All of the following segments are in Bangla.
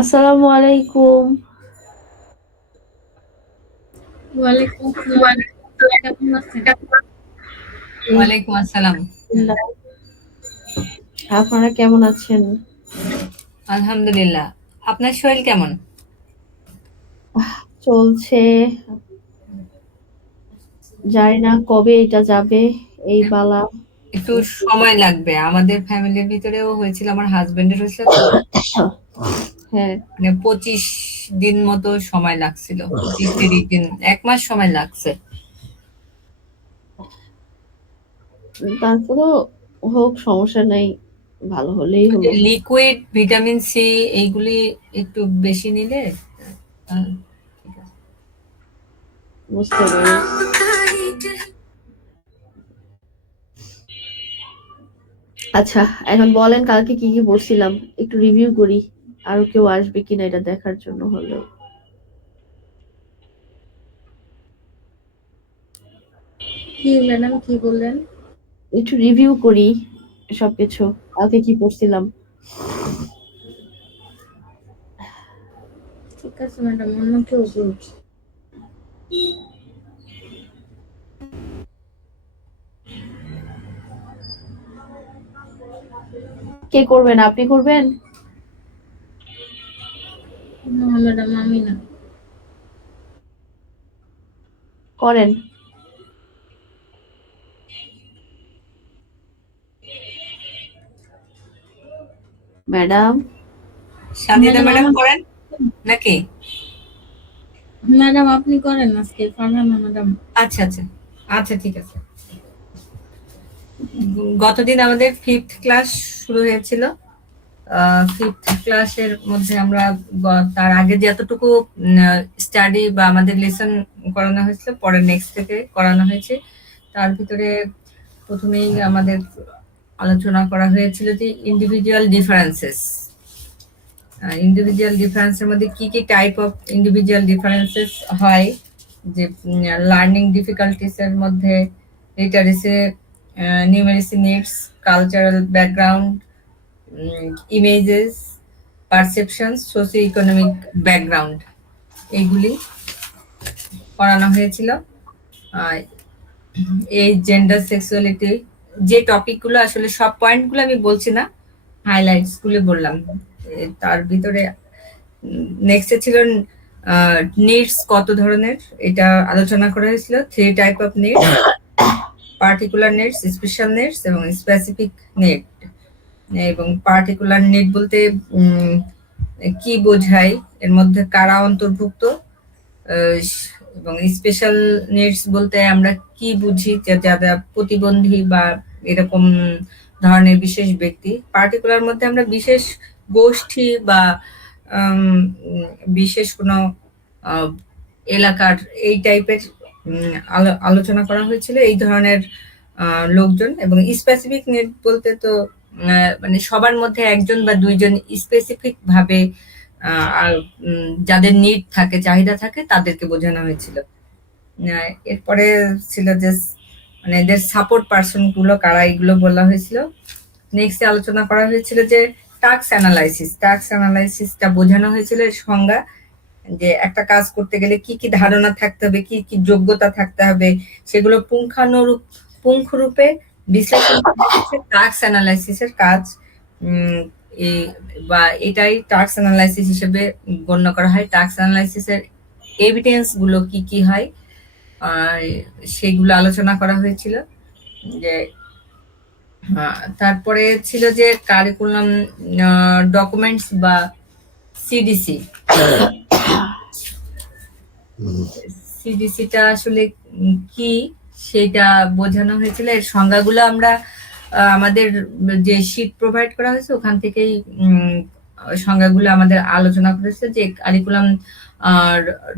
আসসালামু আলাইকুম। ওয়ালাইকুম আসসালাম। কেমন আছেন? এই ওয়ালাইকুম আসসালাম। আলহামদুলিল্লাহ। আপনারা কেমন আছেন? আলহামদুলিল্লাহ। আপনার শরীর কেমন? চলছে। জানি না কবে এটা যাবে, এই বালা। একটু সময় লাগবে। আমাদের ফ্যামিলির ভিতরেও হয়েছিল, আমার হাজবেন্ডের হয়েছিল তো হ্যাঁ, মানে 25 দিন মতো সময় লাগছিল। 25-30 দিন, 1 মাস সময় লাগছে। তারপরেও হোক, সমস্যা নাই। ভালো হলেই ওই যে হলো। লিকুইড ভিটামিন সি এইগুলি একটু বেশি নিলে ঠিক আছে। বুঝতে পেরেছি। আচ্ছা, এখন বলেন কালকে কি কি পড়ছিলাম, একটু রিভিউ করি। আরো কেউ আসবে কিনা এটা দেখার জন্য হলেও। কি ম্যাডাম কি বললেন? একটু রিভিউ করি সবকিছু। কালকে কি পড়ছিলাম। ঠিক আছে ম্যাডাম, অন্য কেউ বলুন। কে করবেন? আপনি করবেন? না ম্যাডাম, আমি না। করেন। ম্যাডাম। সাজেদা ম্যাডাম ম্যাডাম আমার করেন নাকি? ম্যাডাম আপনি করেন আজকে, ফারহানা ম্যাডাম। আচ্ছা আচ্ছা আচ্ছা, ঠিক আছে। গতদিন আমাদের 5th ক্লাস শুরু হয়েছিল। 5th ক্লাসের মধ্যে আমরা তার আগে যতটুকু স্টাডি বা আমাদের লেসন করানো হয়েছিল, পরে নেক্সট থেকে করানো হয়েছে। তার ভিতরে প্রথমেই আমাদের আলোচনা করা হয়েছিল যে ইন্ডিভিজুয়াল ডিফারেন্সেস। ইন্ডিভিজুয়াল ডিফারেন্সের মধ্যে কি কি টাইপ অফ ইন্ডিভিজুয়াল ডিফারেন্সেস হয়, যে লার্নিং ডিফিকাল্টিস এর মধ্যে literacy, নিউমেরিসি needs, cultural background, images, perception, socio economic background, এইগুলি পড়ানো হয়েছিল। আর এই জেন্ডার সেক্সুয়ালিটি, যে টপিকগুলো আসলে সব পয়েন্টগুলো আমি বলছি না, হাইলাইটস গুলো বললাম। তার ভিতরে নেক্সটে ছিল নিডস কত ধরনের, এটা আলোচনা করা হয়েছিল। 3 type of needs: particular needs, special needs এবং স্পেসিফিক নিড। এবং পার্টিকুলার নিড বলতে কি বোঝায়, এর মধ্যে কারা অন্তর্ভুক্ত, এবং স্পেশাল নিডস বলতে আমরা কি বুঝি, যে যারা প্রতিবন্ধী বা এরকম ধরনের বিশেষ ব্যক্তি। পার্টিকুলার মধ্যে আমরা বিশেষ গোষ্ঠী বা উম, বিশেষ কোনো আহ, এলাকার এই টাইপের আলোচনা করা হয়েছিল, এই ধরনের লোকজন। এবং স্পেসিফিক নিড বলতে তো মানে সবার মধ্যে একজন বা দুইজন স্পেসিফিক ভাবে আর যাদের নিড থাকে, চাহিদা থাকে, তাদেরকে বোঝানো হয়েছিল। এরপরে ছিল যে মানে এদের সাপোর্ট পার্সন গুলো কারা, এগুলো বলা হয়েছিল। নেক্সট আলোচনা করা হয়েছিল যে টাস্ক অ্যানালাইসিস। টাস্ক অ্যানালাইসিসটা বোঝানো হয়েছিল এর সংজ্ঞা, যে একটা কাজ করতে গেলে কি কি ধারণা থাকতে হবে, কি কি যোগ্যতা থাকতে হবে, সেগুলো পুঙ্খানুরূপে বিশ্লেষণ করা হচ্ছে টাস্ক অ্যানালাইসিসের কাজ। উম, বা এটাই টাস্ক অ্যানালাইসিস হিসেবে গণ্য করা হয়। টাস্ক অ্যানালাইসিসের এভিডেন্স গুলো কি কি হয়, আর সেগুলো আলোচনা করা হয়েছিল। যে তারপরে ছিল যে কারিকুলাম ডকুমেন্টস বা সিডিসি। সিডিসিটা আসলে কি, সেটা বোঝানো হয়েছিল। এর সংজ্ঞাগুলো আমরা আমাদের যে শীট প্রোভাইড করা হয়েছে ওখান থেকেই সংজ্ঞাগুলো আমাদের আলোচনা করেছে। যে কারিকুলাম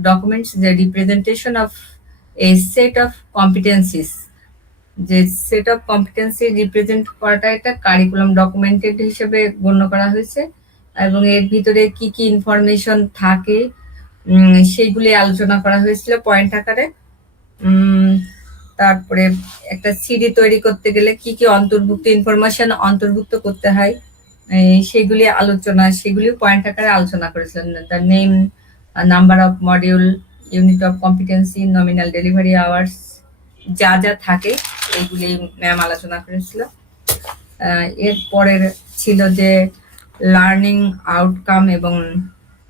ডকুমেন্টস, যে representation of A set of competencies, যে সেট অফ কম্পিটেন্সি রিপ্রেজেন্ট করাটা একটা কারিকুলাম ডকুমেন্টেড হিসেবে গণ্য করা হয়েছে। এবং এর ভিতরে কি কি ইনফরমেশন থাকে সেইগুলি আলোচনা করা হয়েছিল পয়েন্ট আকারে। উম, তারপরে একটা সিডি তৈরি করতে গেলে কি কি অন্তর্ভুক্ত ইনফরমেশন অন্তর্ভুক্ত করতে হয়, সেগুলি পয়েন্ট আকারে আলোচনা করেছিলেন। The name, number of module, unit of competency, nominal delivery hours, যা যা থাকে এইগুলি ম্যাম আলোচনা করেছিল। এর পরের ছিল যে লার্নিং আউটকাম এবং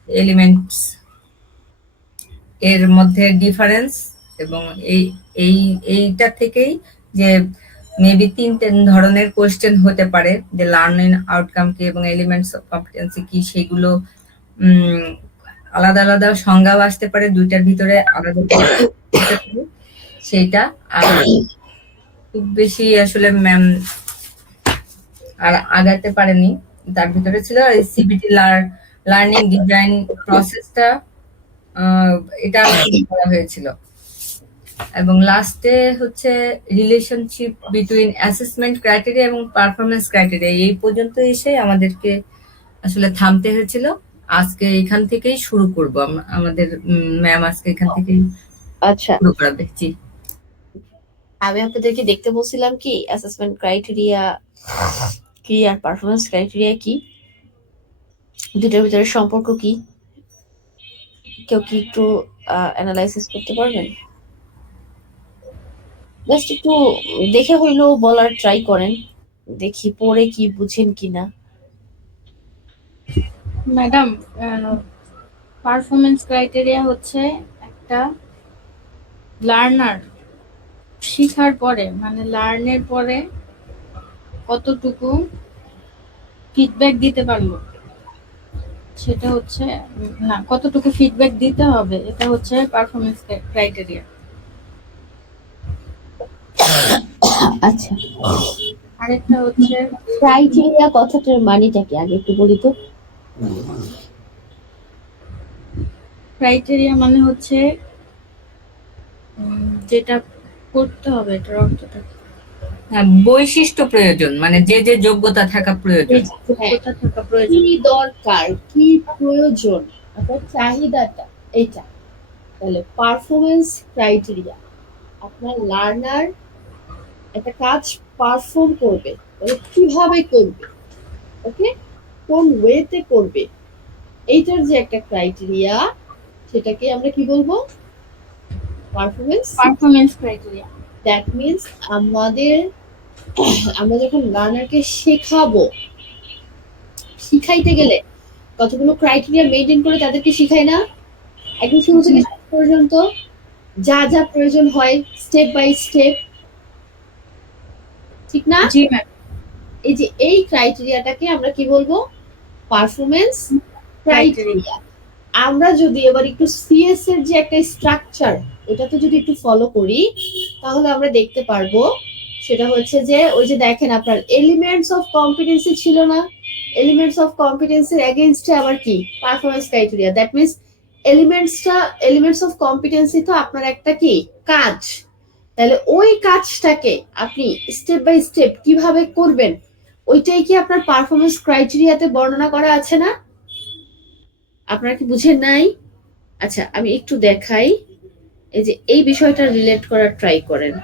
এলিমেন্টস এর মধ্যে ডিফারেন্স, এবং এইটা থেকেই যে মেবি 3 ধরনের কোয়েশ্চেন হতে পারে, যে লার্নিং আউটকাম কি এবং এলিমেন্টস অফ কম্পিটেন্সি কি, সেগুলো আলাদা আলাদা সংজ্ঞাও আসতে পারে, দুইটার ভিতরে আলাদা সেইটা। আর খুব বেশি আসলে ম্যাম আর আগাতে পারেনি। তার ভিতরে ছিল সিবিটি লার্নিং ডিজাইন প্রসেসটা, এটা করা হয়েছিল। এবং লাস্টে হচ্ছে রিলেশনশিপ বিটুইন অ্যাসেসমেন্ট ক্রাইটেরিয়া এবং পারফরমেন্স ক্রাইটেরিয়া। এই পর্যন্ত এসে আমাদেরকে আসলে থামতে হয়েছিল। আজকে এখান থেকেই শুরু করব, আমাদের ম্যাম আজকে এখান থেকেই আচ্ছা, শুরু করাবে। জি, আমি আপনাদেরকে দেখতে বলছিলাম কি অ্যাসেসমেন্ট ক্রাইটেরিয়া কি আর পারফরমেন্স ক্রাইটেরিয়া কি, দুটোর ভিতরে সম্পর্ক কি, কেউ কি একটু অ্যানালাইসিস করতে পারবেন? জাস্ট একটু দেখে হইলেও বলার ট্রাই করেন, দেখি পড়ে কি বুঝেন কিনা। ম্যাডাম, পারফরমেন্স ক্রাইটেরিয়া হচ্ছে একটা লার্নার শিখার পরে, মানে লার্নের পরে কতটুকু ফিডব্যাক দিতে পারলো, সেটা হচ্ছে না, কতটুকু ফিডব্যাক দিতে হবে, এটা হচ্ছে পারফরমেন্স ক্রাইটেরিয়া। আচ্ছা, আরেকটা হচ্ছে ক্রাইটেরিয়া কথাটার মানেটা কি আগে একটু বলি তো। ক্রাইটেরিয়া মানে হচ্ছে যেটা করতে হবে, এটার অর্থটা কি? বৈশিষ্ট্য প্রয়োজন, মানে যে যে যোগ্যতা থাকা প্রয়োজন। যোগ্যতা থাকা প্রয়োজন। কি দরকার, কি প্রয়োজন, আপনার চাহিদাটা এটা। তাহলে পারফরমেন্স ক্রাইটেরিয়া, আপনার লার্নার একটা কাজ পারফর্ম করবে, তাহলে কিভাবে করবে, ওকে, কোন ওয়েতে করবে, এইটার যে একটা ক্রাইটেরিয়া, সেটাকে আমরা কি বলবো? Performance criteria. দ্যাট মিনস আমরা যখন লার্নারকে শেখাবো, শিখাইতে গেলে কতগুলো ক্রাইটেরিয়া মেনটেন করে তাদেরকে শিখাই না, একদম শুরু থেকে শেষ পর্যন্ত যা যা প্রয়োজন হয়, স্টেপ বাই স্টেপ, ঠিক না? জি ম্যাম। এই যে এই ক্রাইটেরিয়াটাকে আমরা কি বলবো? Performance criteria. আমরা যদি এবার একটু সিএস এর যে একটা স্ট্রাকচার, এটাতে যদি একটু ফলো করি, তাহলে আমরা দেখতে পারবো সেটা হচ্ছে যে ওই যে দেখেন আপনার এলিমেন্টস অফ কম্পিটেন্সি ছিল না, এলিমেন্টস অফ কম্পিটেন্সির এগেইনস্টে আবার কি performance criteria. That means elements of competency তো আপনার একটা কি কাজ, তাহলে ওই কাজটাকে আপনি স্টেপ বাই স্টেপ কিভাবে করবেন, ওইটাই কি আপনার পারফরমেন্স ক্রাইটেরিয়াতে বর্ণনা করা আছে না? আপনারা কি বুঝেন নাই? আচ্ছা, আমি একটু দেখাই, এই যে এই বিষয়টা রিলেট করার ট্রাই করেন।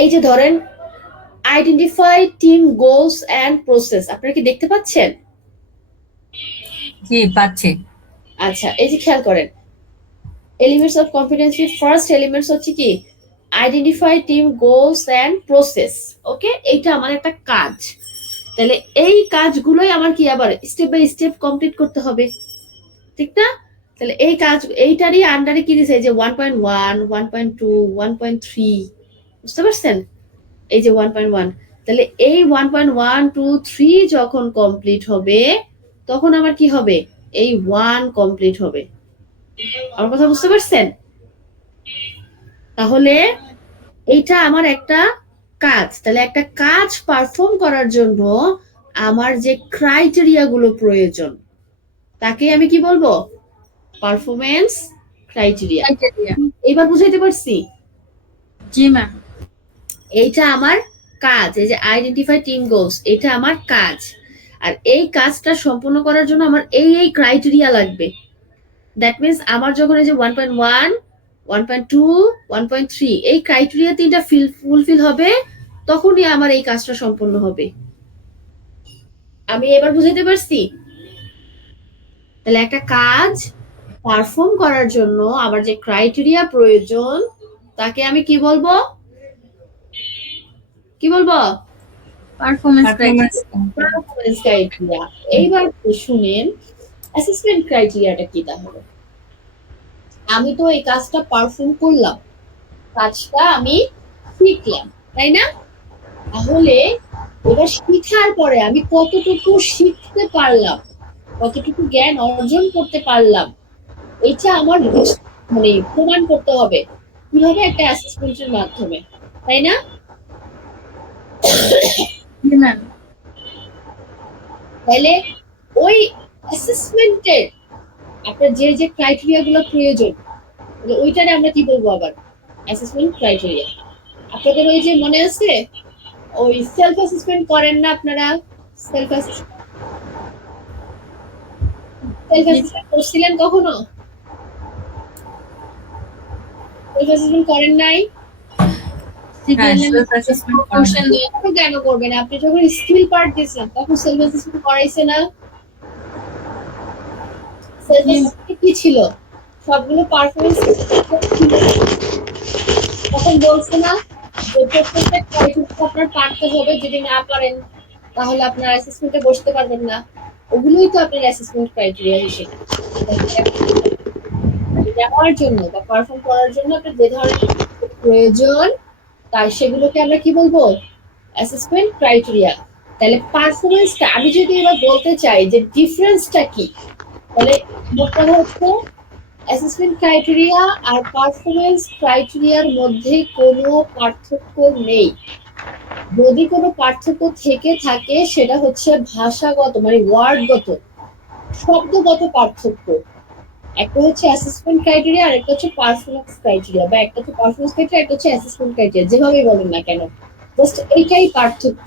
এই যে ধরেন identify team goals and process, আপনারা কি দেখতে পাচ্ছেন? জি, পাচ্ছি। আচ্ছা, এই যে খেয়াল করেন, elements of competency first elements হচ্ছে কি identify team goals and process. Okay, এইটা আমার একটা কাজ, তাহলে এই কাজগুলোই আমার কি আবার স্টেপ বাই স্টেপ কমপ্লিট করতে হবে, ঠিক না? তাহলে এই কাজ এইটারই আন্ডারে কি দিছে, যে 1.1, 1.2, 1.3, বুঝতে পারছেন? এই যে 1.1, তাহলে এই 1.1, 2, 3 যখন কমপ্লিট হবে, তখন আমার কি হবে? এই 1 কমপ্লিট হবে। আমার কথা বুঝতে পারছেন? তাহলে এইটা আমার একটা কাজ, তাহলে একটা কাজ পারফর্ম করার জন্য আমার যে ক্রাইটেরিয়া গুলো প্রয়োজন, তাকে আমি কি বলবো? Performance criteria. এবার বুঝাইতে পারছি? জি ম্যাম। এইটা আমার কাজ, এই যে আইডেন্টিফাই টিম গোলস, এটা আমার কাজ, আর এই কাজটা সম্পন্ন করার জন্য আমার এই ক্রাইটেরিয়া লাগবে। দ্যাট মিনস আমার যখন এই যে 1.1, 1.2, 1.3 এই ক্রাইটেরিয়া তিনটা ফুলফিল হবে, তখনই আমার এই কাজটা সম্পন্ন হবে। আমি এবার বুঝাতে পারছি? তাহলে একটা কাজ পারফর্ম করার জন্য আমার যে ক্রাইটেরিয়া প্রয়োজন তাকে আমি কি বলবো? কি বলবো? Performance performance performance criteria. এইবার শুনেন অ্যাসেসমেন্ট ক্রাইটেরিয়াটা কি তাহলে? আমি তো এই কাজটা পারফর্ম করলাম, কাজটা আমি শিখলাম, তাই না? তাহলে এবার শিখার পরে আমি কতটুকু শিখতে পারলাম, কতটুকু জ্ঞান অর্জন করতে পারলাম, এটা আমার মানে প্রমাণ করতে হবে কিভাবে? একটা অ্যাসেসমেন্টের মাধ্যমে, তাই না? জি ম্যাম। তাহলে ওই অ্যাসেসমেন্টের আপনার যে যে ক্রাইটেরিয়া গুলো প্রয়োজন, ওইটারে আমরা কি বলবো আবার? Assessment criteria. আপনাদের ওই যে মনে আছে ওই সেলফ অ্যাসেসমেন্ট করেন না আপনারা? সেলফ অ্যাসেসমেন্ট করছিলেন কখনো? সেলফ অ্যাসেসমেন্ট করেন নাই? হ্যাঁ, সিভিল সেলফ অ্যাসেসমেন্ট করা কোশ্চেন হয়। কেন করবেন? আপনি যখন স্কিল পার্ট দিয়েছেন তখন সেলফ অ্যাসেসমেন্ট করাইছে না? সেলফ অ্যাসেসমেন্ট কি ছিল? সবগুলো পারফরমেন্স তখন বলছে না যে প্রত্যেকটা ক্রাইটেরিয়া আপনার পারতে হবে, যদি না পারেন তাহলে আপনার অ্যাসেসমেন্টে বসতে পারবেন না। ওগুলোই তো আপনার অ্যাসেসমেন্ট ক্রাইটেরিয়া হিসেবে দেওয়ার জন্য বা পারফর্ম করার জন্য আপনার যে ধরনের প্রয়োজন, তাই সেগুলোকে আমরা কি বলবো? Assessment criteria. তাহলে পারফরমেন্সটা আমি যদি এবার বলতে চাই যে ডিফারেন্সটা কি, তাহলে মোটটা হচ্ছে অ্যাসেসমেন্ট ক্রাইটেরিয়া আর পারফরমেন্স ক্রাইটেরিয়ার মধ্যে কোনো পার্থক্য নেই। যদি কোনো পার্থক্য থেকে থাকে সেটা হচ্ছে ভাষাগত, মানে ওয়ার্ডগত, শব্দগত পার্থক্য। একটা হচ্ছে অ্যাসেসমেন্ট ক্রাইটেরিয়া আর একটা হচ্ছে পারফরমেন্স ক্রাইটেরিয়া, বা একটা হচ্ছে পারফরমেন্স ক্রাইটেরিয়া, একটা হচ্ছে অ্যাসেসমেন্ট ক্রাইটেরিয়া, যেভাবেই বলেন না কেন, জাস্ট এইটাই পার্থক্য।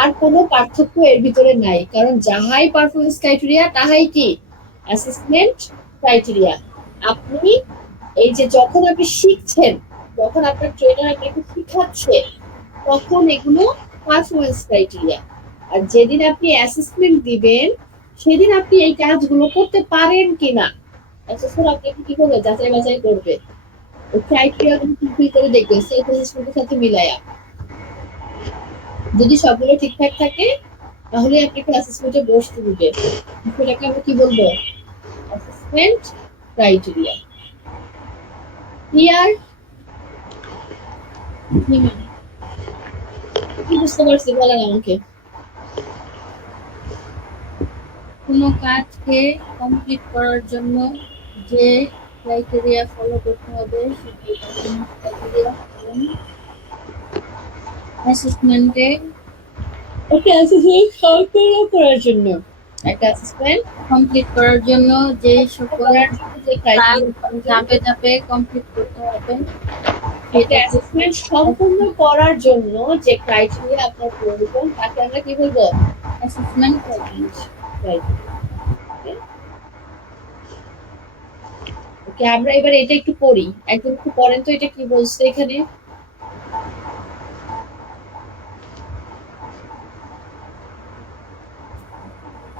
আর কোনো পার্থক্য এর ভিতরে নাই, কারণ যাহাই পারফরমেন্স ক্রাইটেরিয়া তাহাই কি অ্যাসেসমেন্ট ক্রাইটেরিয়া। আপনি এই যে যখন আপনি শিখছেন, যখন আপনার ট্রেনার আপনাকে শিখাচ্ছে, তখন এগুলো পারফরমেন্স ক্রাইটেরিয়া। আর যেদিন আপনি অ্যাসেসমেন্ট দিবেন সেদিন আপনি এই কাজগুলো করতে পারেন কিনা অ্যাসেসর আপনাকে কি করবে? যাচাই বাছাই করবে। ওই ক্রাইটেরিয়া গুলো ফুলফিল করে দেখবে সেলফ অ্যাসেসমেন্টের সাথে মিলায়া। যদি সবগুলো ঠিকঠাক থাকে তাহলে আপনাকে অ্যাসেসমেন্টে বসতে দিবে। সেটাকে আমরা কি বলবো? Assessment criteria. ক্লিয়ার? জি ম্যাম। কি বুঝতে পারছি বলেন আমাকে। কোনো কাজকে কমপ্লিট করার জন্য যে ক্রাইটেরিয়া ফলো করতে হবে সেটাই পারফরমেন্স ক্রাইটেরিয়া। অ্যাসেসমেন্টে ওকে, অ্যাসেসমেন্ট সম্পূর্ণ করার জন্য একটা অ্যাসেসমেন্ট কমপ্লিট করার জন্য যে সকল করার জন্য যে ক্রাইটেরিয়া ধাপে ধাপে কমপ্লিট করতে হবে একটা অ্যাসেসমেন্ট সম্পূর্ণ করার জন্য যে ক্রাইটেরিয়া আপনার প্রয়োজন তাকে আমরা কি বলবো? অ্যাসেসমেন্ট ওকে, আমরা এবার এটা একটু পড়ি। একদম একটু পড়েন তো, এটা কি বলছে এখানে?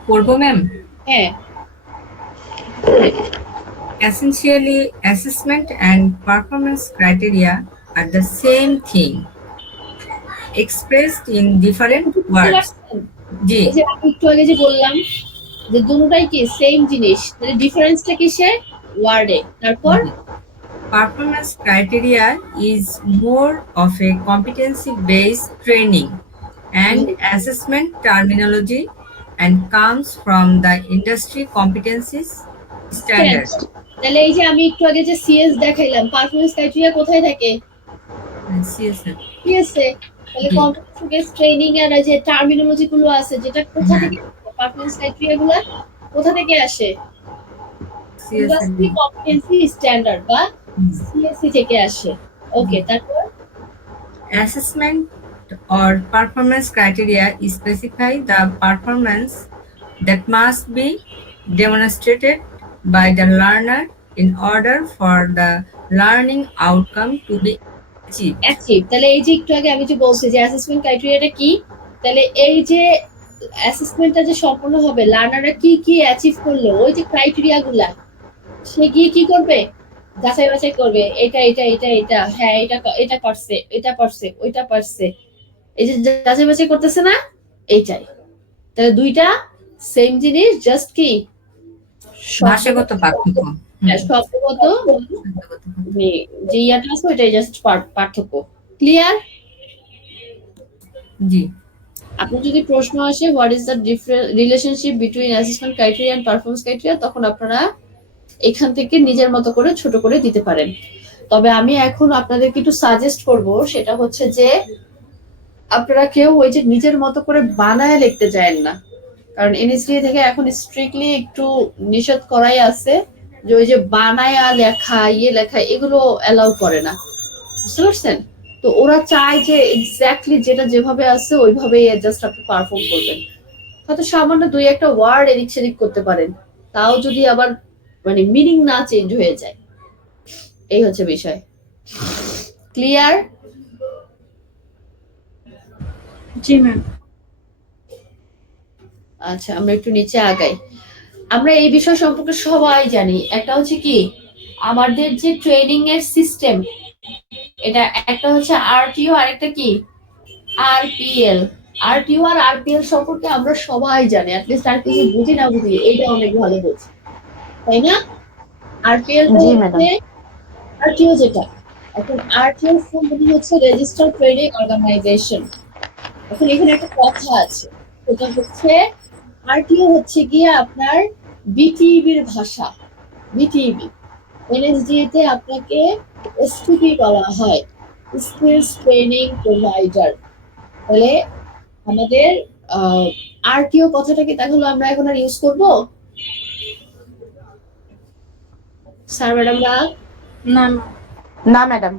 পড়বো ম্যাম? হ্যাঁ, Essentially, assessment and performance criteria are the same thing, expressed in different words. জি, এই যে আমি একটু আগে যে বললাম যে দুটোটাই কি সেম জিনিস, তাহলে ডিফারেন্সটা কিসে? ওয়ার্ডে। তারপর performance criteria is more of a competency-based training and assessment terminology and comes from the industry competencies standards. তাহলে এই যে আমি একটু আগে যে সিএস দেখাইলাম, পারফরমেন্স ক্রাইটেরিয়া কোথায় থাকে? CSM. সিএসএ। তাহলে কম্পিটিশন বেসড ট্রেনিং এর যে টার্মিনোলজি গুলো আছে, যেটা কোথা থেকে পারফরমেন্স ক্রাইটেরিয়া গুলো কোথা থেকে আসে? ইন্ডাস্ট্রি কম্পিটেন্সি স্ট্যান্ডার্ড বা সিএসসি থেকে আসে। ওকে, তারপর Assessment or performance criteria specify the performance that must be demonstrated by the learner in order for the learning outcome to be achieve. তাহলে এই যে একটু আগে আমি যে বলছি যে অ্যাসেসমেন্ট ক্রাইটেরিয়াটা কি, তাহলে এই যে অ্যাসেসমেন্টটা যে সম্পূর্ণ হবে, লার্নাররা কি কি অ্যাচিভ করলো, ওই যে ক্রাইটেরিয়া গুলা সে গিয়ে কি করবে, যাচাই বাছাই করবে, এটা এটা এটা এটা, হ্যাঁ এটা এটা পারছে, এটা পারছে, ওইটা পারছে, এই যে যাচাই বাছাই করতেছে না, এইটাই। তাহলে দুইটা সেম জিনিস, জাস্ট কি ভাষাগত পার্থক্য। শব্দগত যে ইয়াটা আছে ওইটাই জাস্ট পার্থক্য। ক্লিয়ার? জি। আপনার যদি প্রশ্ন আসে what is the relationship between assessment criteria and performance criteria, তখন আপনারা এখান থেকে নিজের মতো করে ছোট করে দিতে পারেন। তবে আমি এখন আপনাদেরকে একটু সাজেস্ট করব, সেটা হচ্ছে যে আপনারা কেউ ওই যে নিজের মতো করে বানায় লিখতে যায়েন না, কারণ এনএসডিএ থেকে এখন স্ট্রিক্টলি একটু নিষেধ করাই আছে যে ওই যে বানায়া লেখা, লেখা, এগুলো অ্যালাউ করে না, বুঝতে পারছেন? তো ওরা চায় যে এক্স্যাক্টলি যেটা যেভাবে আছে ওইভাবেই জাস্ট আপনি পারফর্ম করবেন। হয়তো সামান্য দুই একটা ওয়ার্ড এদিক সেদিক করতে পারেন, তাও যদি আবার মানে মিনিং না চেঞ্জ হয়ে যায়, এই হচ্ছে বিষয়। ক্লিয়ার? জি ম্যাম। আচ্ছা, আমরা একটু নিচে আগাই। আমরা এই বিষয় সম্পর্কে সবাই জানি, একটা হচ্ছে কি আমাদের যে ট্রেনিং এর সিস্টেম, এটা একটা হচ্ছে আরটিও, আরেকটা কি আরপিএল। আরটিও আর আরপিএল সম্পর্কে আমরা সবাই জানি, অ্যাটলিস্ট আর কিছু বুঝি না বুঝি এটা অনেক ভালো বুঝি, তাই না? আরপিএল জি ম্যাডাম। হচ্ছে আরটিও যেটা, এখন আরটিও ফুল মিনিং হচ্ছে রেজিস্টার্ড ট্রেডিং অর্গানাইজেশন। এখন এখানে একটা কথা আছে, সেটা হচ্ছে আরটিও হচ্ছে গিয়ে আপনার বিটিইবির ভাষা। বিটিইবি, এনএসডিএ তে আপনাকে এসটিপি বলা হয়, স্কিলস ট্রেনিং প্রোভাইডার। তাহলে আমাদের আরটিও কথাটাকে তাহলে আমরা এখন আর ইউজ করব স্যার ম্যাডামরা? না না ম্যাডাম।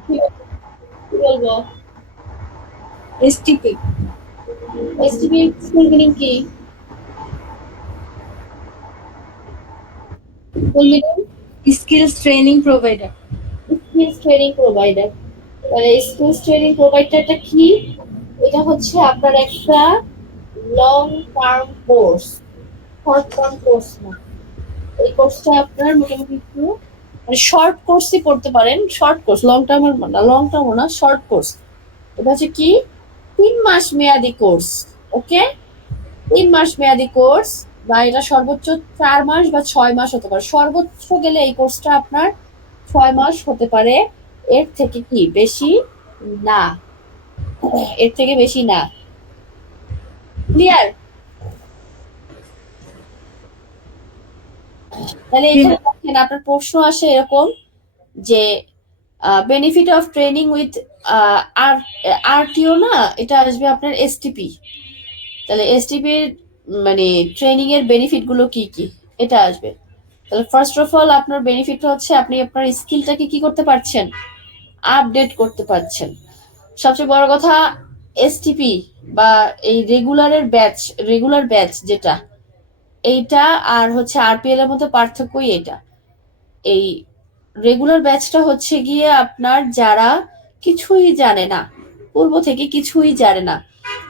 কি বলবো? এসটিপি। এসটিপি ফুল মিনিং কি? Full meaning skills training provider. Skills training provider. তাহলে স্কিলস ট্রেনিং প্রোভাইডারটা কি? এটা হচ্ছে আপনার একটা long term course, short term course না। এই কোর্সটা আপনার মোটামুটি একটু মানে শর্ট কোর্সই করতে পারেন, শর্ট কোর্স, লং টার্মের না, লং টার্মও না, শর্ট কোর্স। এটা হচ্ছে কি 3 মাস মেয়াদি কোর্স। ওকে, 3 মাস মেয়াদি কোর্স, বা এটা সর্বোচ্চ 4 মাস বা 6 মাস হতে পারে, সর্বোচ্চ গেলে এই কোর্সটা আপনার 6 মাস হতে পারে, এর থেকে কি বেশি না, এর থেকে বেশি না। ক্লিয়ার? তাহলে এখানে দেখেন আপনার প্রশ্ন আসে এরকম যে benefit of training with RTO না, এটা আসবে আপনার এসটিপি। তাহলে এসটিপির মানে ট্রেনিং এর বেনিফিট গুলো কি কি, এটা আসবে। তাহলে ফার্স্ট অফ অল আপনার বেনিফিট হচ্ছে আপনি আপনার স্কিলটাকে কি করতে পারছেন, আপডেট করতে পারছেন। সবচেয়ে বড় কথা, এসটিপি বা এই রেগুলার ব্যাচ যেটা, এইটা আর হচ্ছে আরপিএল এর মধ্যে পার্থক্যই এটা। এই রেগুলার ব্যাচটা হচ্ছে গিয়ে আপনার যারা কিছুই জানে না, পূর্ব থেকে কিছুই জানে না,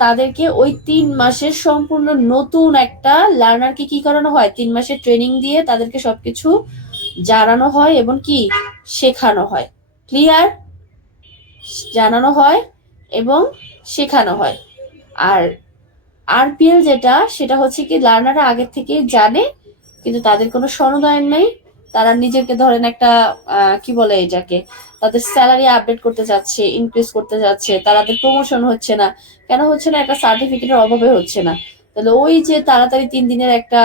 তাদেরকে ওই 3 মাসের সম্পূর্ণ নতুন একটা লার্নারকে কি করানো হয়, 3 মাসের ট্রেনিং দিয়ে তাদেরকে সবকিছু জানানো হয় এবং কি শেখানো হয়। ক্লিয়ার? জানানো হয় এবং শেখানো হয়। আর আরপিএল যেটা, সেটা হচ্ছে কি লার্নাররা আগে থেকে জানে কিন্তু তাদের কোনো সনদায়ন নেই, তারা নিজেকে ধরেন একটা কি বলে এটাকে, তাদের স্যালারি আপডেট করতে যাচ্ছে, ইনক্রিজ করতে যাচ্ছে, তাদের প্রমোশন হচ্ছে না। কেন হচ্ছে না? একটা সার্টিফিকেটের অভাবে হচ্ছে না। তাহলে ওই যে তাড়াতাড়ি 3 দিনের একটা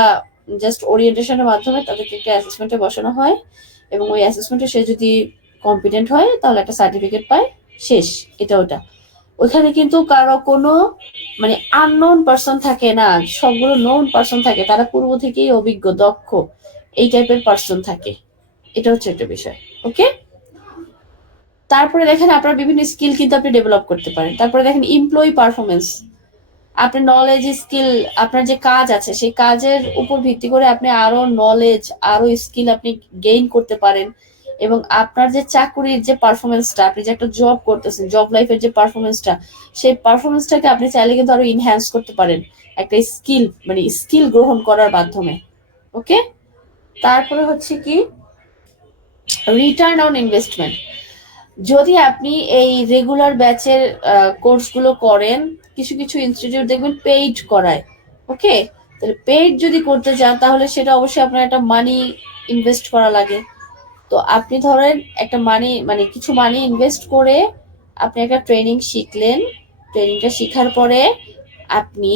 জাস্ট ওরিয়েন্টেশনের মাধ্যমে তাদেরকে একটা অ্যাসেসমেন্টে বসানো হয়, এবং ওই অ্যাসেসমেন্টে সে যদি কম্পিটেন্ট হয় তাহলে একটা সার্টিফিকেট পায়, শেষ, এটা ওটা। ওইখানে কিন্তু কারো কোনো মানে আননোন পার্সন থাকে না, সবগুলো নোন পার্সন থাকে, তারা পূর্ব থেকেই অভিজ্ঞ, দক্ষ, এই টাইপের পার্সন থাকে। এটা হচ্ছে একটা বিষয়। ওকে, তারপরে দেখেন আপনার বিভিন্ন স্কিল কিন্তু আপনি ডেভেলপ করতে পারেন। তারপরে দেখেন এমপ্লয়ি পারফরমেন্স, আপনার নলেজ স্কিল, আপনার যে কাজ আছে সেই কাজের উপর ভিত্তি করে আপনি আরো নলেজ, আরো স্কিল আপনি গেইন করতে পারেন। এবং আপনার যে চাকুরির যে পারফরমেন্সটা, আপনি যে একটা জব করতেছেন, জব লাইফের যে পারফরমেন্সটা, সেই পারফরমেন্সটাকে আপনি চাইলে কিন্তু আরো ইনহ্যান্স করতে পারেন একটা স্কিল, মানে স্কিল গ্রহণ করার মাধ্যমে। ওকে, তারপরে হচ্ছে কি রিটার্ন অন ইনভেস্টমেন্ট। যদি আপনি এই রেগুলার ব্যাচের কোর্সগুলো করেন, কিছু কিছু ইনস্টিটিউট দেখবেন পেইড করায়। ওকে, তাহলে পেইড যদি করতে চান তাহলে সেটা অবশ্যই আপনার একটা মানি ইনভেস্ট করা লাগে। তো আপনি ধরেন একটা মানি, মানে কিছু মানি ইনভেস্ট করে আপনি একটা ট্রেনিং শিখলেন। ট্রেনিংটা শেখার পরে আপনি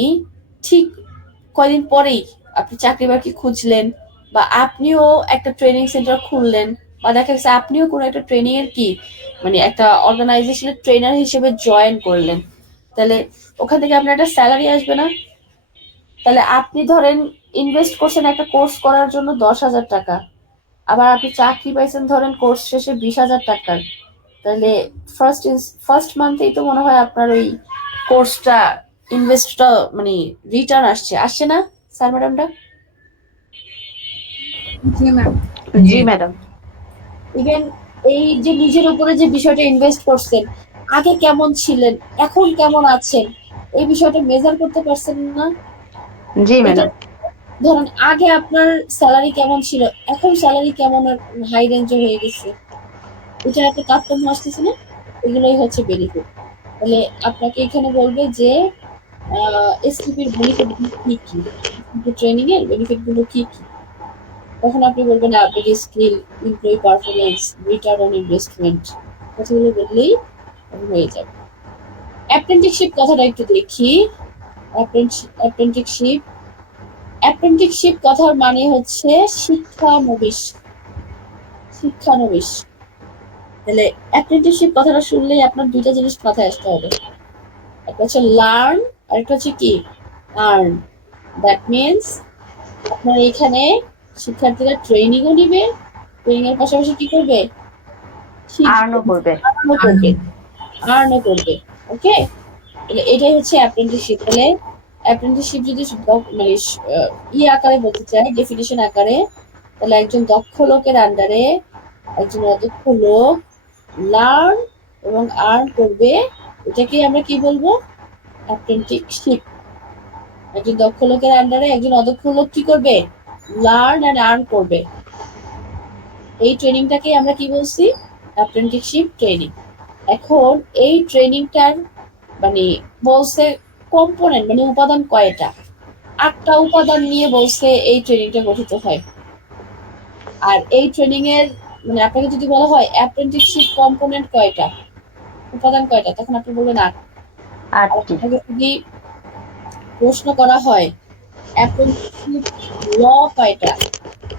ঠিক কয়দিন পরেই আপনি চাকরি বাকরি খুঁজলেন, বা আপনিও একটা ট্রেনিং সেন্টার খুললেন, বা দেখা গেছে আপনিও কোনো একটা ট্রেনিং এর কি মানে একটা অর্গানাইজেশনের ট্রেনার হিসেবে জয়েন করলেন। তাহলে ওখান থেকে আপনার একটা স্যালারি আসবে না? তাহলে আপনি ধরেন ইনভেস্ট করছেন একটা কোর্স করার জন্য 10,000 টাকা, আবার আপনি চাকরি পাইছেন ধরেন কোর্স শেষে 20,000 টাকার। তাহলে ফার্স্ট মান্থেই তো মনে হয় আপনার ওই কোর্সটা ইনভেস্টটা মানে রিটার্ন আসছে না স্যার ম্যাডামটা? জি ম্যাম। জি ম্যাডাম। ইভেন এই যে নিজের উপরে যে বিষয়টা ইনভেস্ট করছেন, আগে কেমন ছিলেন, এখন কেমন আছেন, এই বিষয়টা মেজার করতে পারছেন না? জি এটা ম্যাডাম। ধরেন আগে আপনার স্যালারি কেমন ছিল, এখন স্যালারি কেমন হাই রেঞ্জে হয়ে গেছে, এটা একটা তারতম্য আসতেছে না? এগুলোই হচ্ছে বেনিফিট। তাহলে আপনাকে এখানে বলবে যে এসটিপির বেনিফিট কি কি, ট্রেনিং এর বেনিফিট গুলো কি কি, তখন আপনি বলবেন update skill, employee performance, return on investment, কথাগুলো বললেই হয়ে যাবে। অ্যাপ্রেন্টিসশিপ কথাটা একটু দেখি। অ্যাপ্রেন্টিসশিপ, অ্যাপ্রেন্টিসশিপ কথার মানে হচ্ছে শিক্ষানবিশ। শিক্ষানবিশ। তাহলে অ্যাপ্রেন্টিসশিপ কথাটা শুনলেই আপনার দুইটা জিনিস মাথায় আসতে হবে, একটা হচ্ছে লার্ন আর একটা হচ্ছে কি আর্ন। দ্যাট মিনস আপনার এখানে শিক্ষার্থীরা ট্রেনিংও নিবে, ট্রেনিং এর পাশাপাশি কি করবে, আর্নও করবে। আর্নও করবে, আর্নও করবে। ওকে, এটাই হচ্ছে অ্যাপ্রেন্টিসশিপ। তাহলে অ্যাপ্রেন্টিসশিপ যদি মানে আকারে বলতে চাই, ডেফিনিশন আকারে, তাহলে একজন দক্ষ লোকের আন্ডারে একজন অদক্ষ লোক লার্ন এবং আর্ন করবে, এটাকে আমরা কি বলবো, অ্যাপ্রেন্টিসশিপ। একজন দক্ষ লোকের আন্ডারে একজন অদক্ষ লোক কি করবে, লার্ন এন্ড আর্ন করবে। এই ট্রেনিংটাকে আমরা কি বলছি, অ্যাপ্রেন্টিসশিপ ট্রেনিং। এখন এই ট্রেনিংটার মানে বলছে কম্পোনেন্ট মানে উপাদান কয়টা, 8টা উপাদান নিয়ে বলছে এই ট্রেনিংটা গঠিত হয়। আর এই ট্রেনিং এর মানে আপনাকে যদি বলা হয় অ্যাপ্রেন্টিসশিপ কম্পোনেন্ট কয়টা, উপাদান কয়টা, তখন আপনি বলবেন 8। আর 8টি। আপনাকে যদি প্রশ্ন করা হয় অ্যাপ্রেন্টিসশিপ ল কয়টা,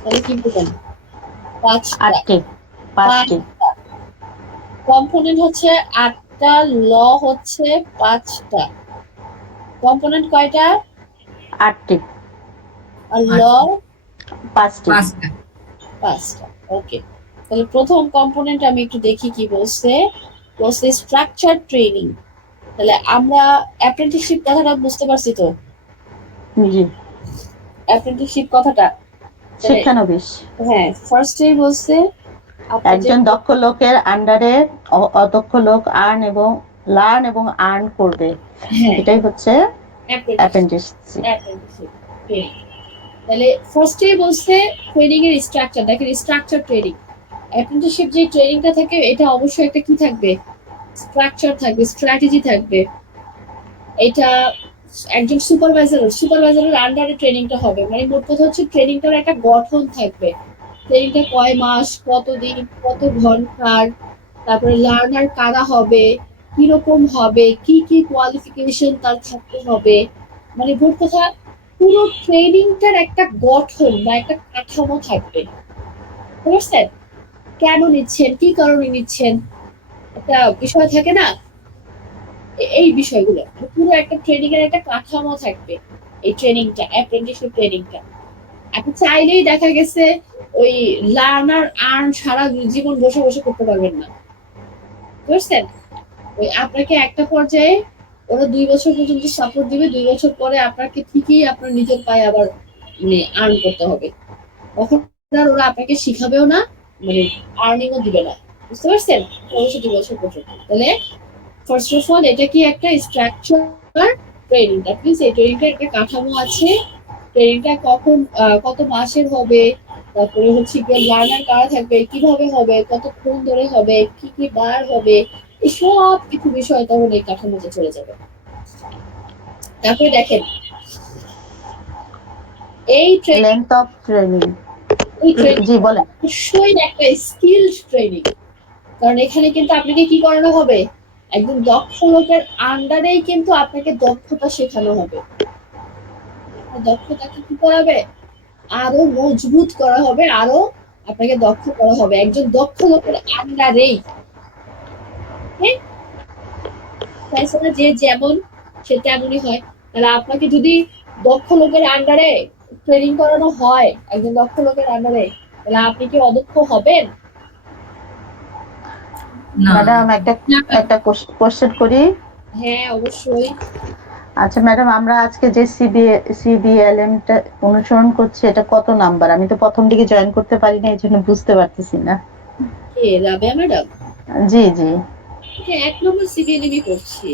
তাহলে কি বলবেন, 5টা। 8টি। 5টি। কম্পোনেন্ট হচ্ছে 8টা, ল হচ্ছে 5টা। কম্পোনেন্ট কয়টা, 8টি। আর ল 5টি। 5টা। ওকে, তাহলে প্রথম কম্পোনেন্ট আমি একটু দেখি কি বলছে। বলছে স্ট্রাকচার ট্রেনিং। তাহলে আমরা অ্যাপ্রেন্টিসশিপ কথাটা বুঝতে পারছি তো, জি। অ্যাপ্রেন্টিসশিপ কথাটা, শিক্ষানবিশ। হ্যাঁ ফার্স্টেই বলছে আপনার যে একজন দক্ষ লোকের আন্ডারে অদক্ষ লোক লার্ন এবং আর্ন করবে, হ্যাঁ এটাই হচ্ছে অ্যাপ্রেন্টিসশিপ। Apprenticeship training. তাহলে ফার্স্টেই বলছে ট্রেনিং এর স্ট্রাকচার, দেখেন স্ট্রাকচার ট্রেনিং। অ্যাপ্রেন্টিসশিপ যে ট্রেনিংটা থাকে এটা অবশ্যই একটা কি থাকবে, স্ট্রাকচার থাকবে, স্ট্র্যাটেজি থাকবে। এটা একজন সুপারভাইজারের আন্ডারে ট্রেনিংটা হবে, মানে মোট কথা হচ্ছে ট্রেনিংটার একটা গঠন থাকবে। ট্রেনিংটা কয় মাস, কতদিন, কত ঘন্টার, তারপরে লার্নার কারা হবে, কিরকম হবে, কি কি কোয়ালিফিকেশন তার থাকতে হবে, মানে মোট কথা পুরো ট্রেনিংটার একটা গঠন বা একটা কাঠামো থাকবে। বুঝছেন, কেন নিচ্ছেন, কি কারণে নিচ্ছেন, একটা বিষয় থাকে না, এই বিষয়গুলো পুরো একটা ট্রেনিং এর একটা কাঠামো থাকবে। এই ট্রেনিংটা, অ্যাপ্রেন্টিসশিপ ট্রেনিংটা আপনি চাইলেই দেখা গেছে ওই লার্নার আর্ন সারা জীবন বসে বসে করতে পারবেন না, বুঝছেন। ওই আপনাকে একটা পর্যায়ে ওরা 2 বছর পর্যন্ত সাপোর্ট দিবে, 2 বছর পরে আপনাকে ঠিকই আপনার নিজের পায়ে আবার মানে আর্ন করতে হবে। তখন আর ওরা আপনাকে শিখাবেও না, মানে আর্নিংও দিবে না, বুঝতে পারছেন? 65 বছর পর্যন্ত। তাহলে ফার্স্ট অফ অল এটা কি একটা স্ট্রাকচার ট্রেনিং, দ্যাট মিনস এই ট্রেনিংটা একটা কাঠামো আছে। ট্রেনিংটা কখন কত মাসের হবে, তারপরে হচ্ছে গিয়ে লার্নার কারা থাকবে, কিভাবে হবে, কতক্ষণ ধরে হবে, কি কি বার হবে, এই সব কিছু বিষয় তখন এই কাঠামোতে চলে যাবে। তারপরে দেখেন এই ট্রেনিং, লেন্থ অফ ট্রেনিং। এই ট্রেনিং জি বলেন। অবশ্যই একটা স্কিলড ট্রেনিং, কারণ এখানে কিন্তু আপনাকে কি করানো হবে, একদম দক্ষ লোকের আন্ডারেই কিন্তু আপনাকে দক্ষতা শেখানো হবে। দক্ষতাকে কি করাবে, আরো মজবুত করা হবে, আরো আপনাকে দক্ষ করা হবে একজন দক্ষ লোকের আন্ডারেই। চাইছে না যে যেমন সে তেমনই হয়। তাহলে আপনাকে যদি দক্ষ লোকের আন্ডারে ট্রেনিং করানো হয়, একজন দক্ষ লোকের আন্ডারে, তাহলে আপনি কি অদক্ষ হবেন? না। ম্যাডাম একটা কোশ্চেন করি। হ্যাঁ অবশ্যই। আচ্ছা ম্যাডাম, আমরা আজকে যে সিবিএলএম টা অনুসরণ করছি, এটা কত নাম্বার? আমি তো প্রথম দিকে জয়েন করতে পারি না, এই জন্য বুঝতে পারতেছি না। কে, রাবেয়া ম্যাডাম? জি জি, হ্যাঁ 1 নম্বর সিবিএলএমই করছি।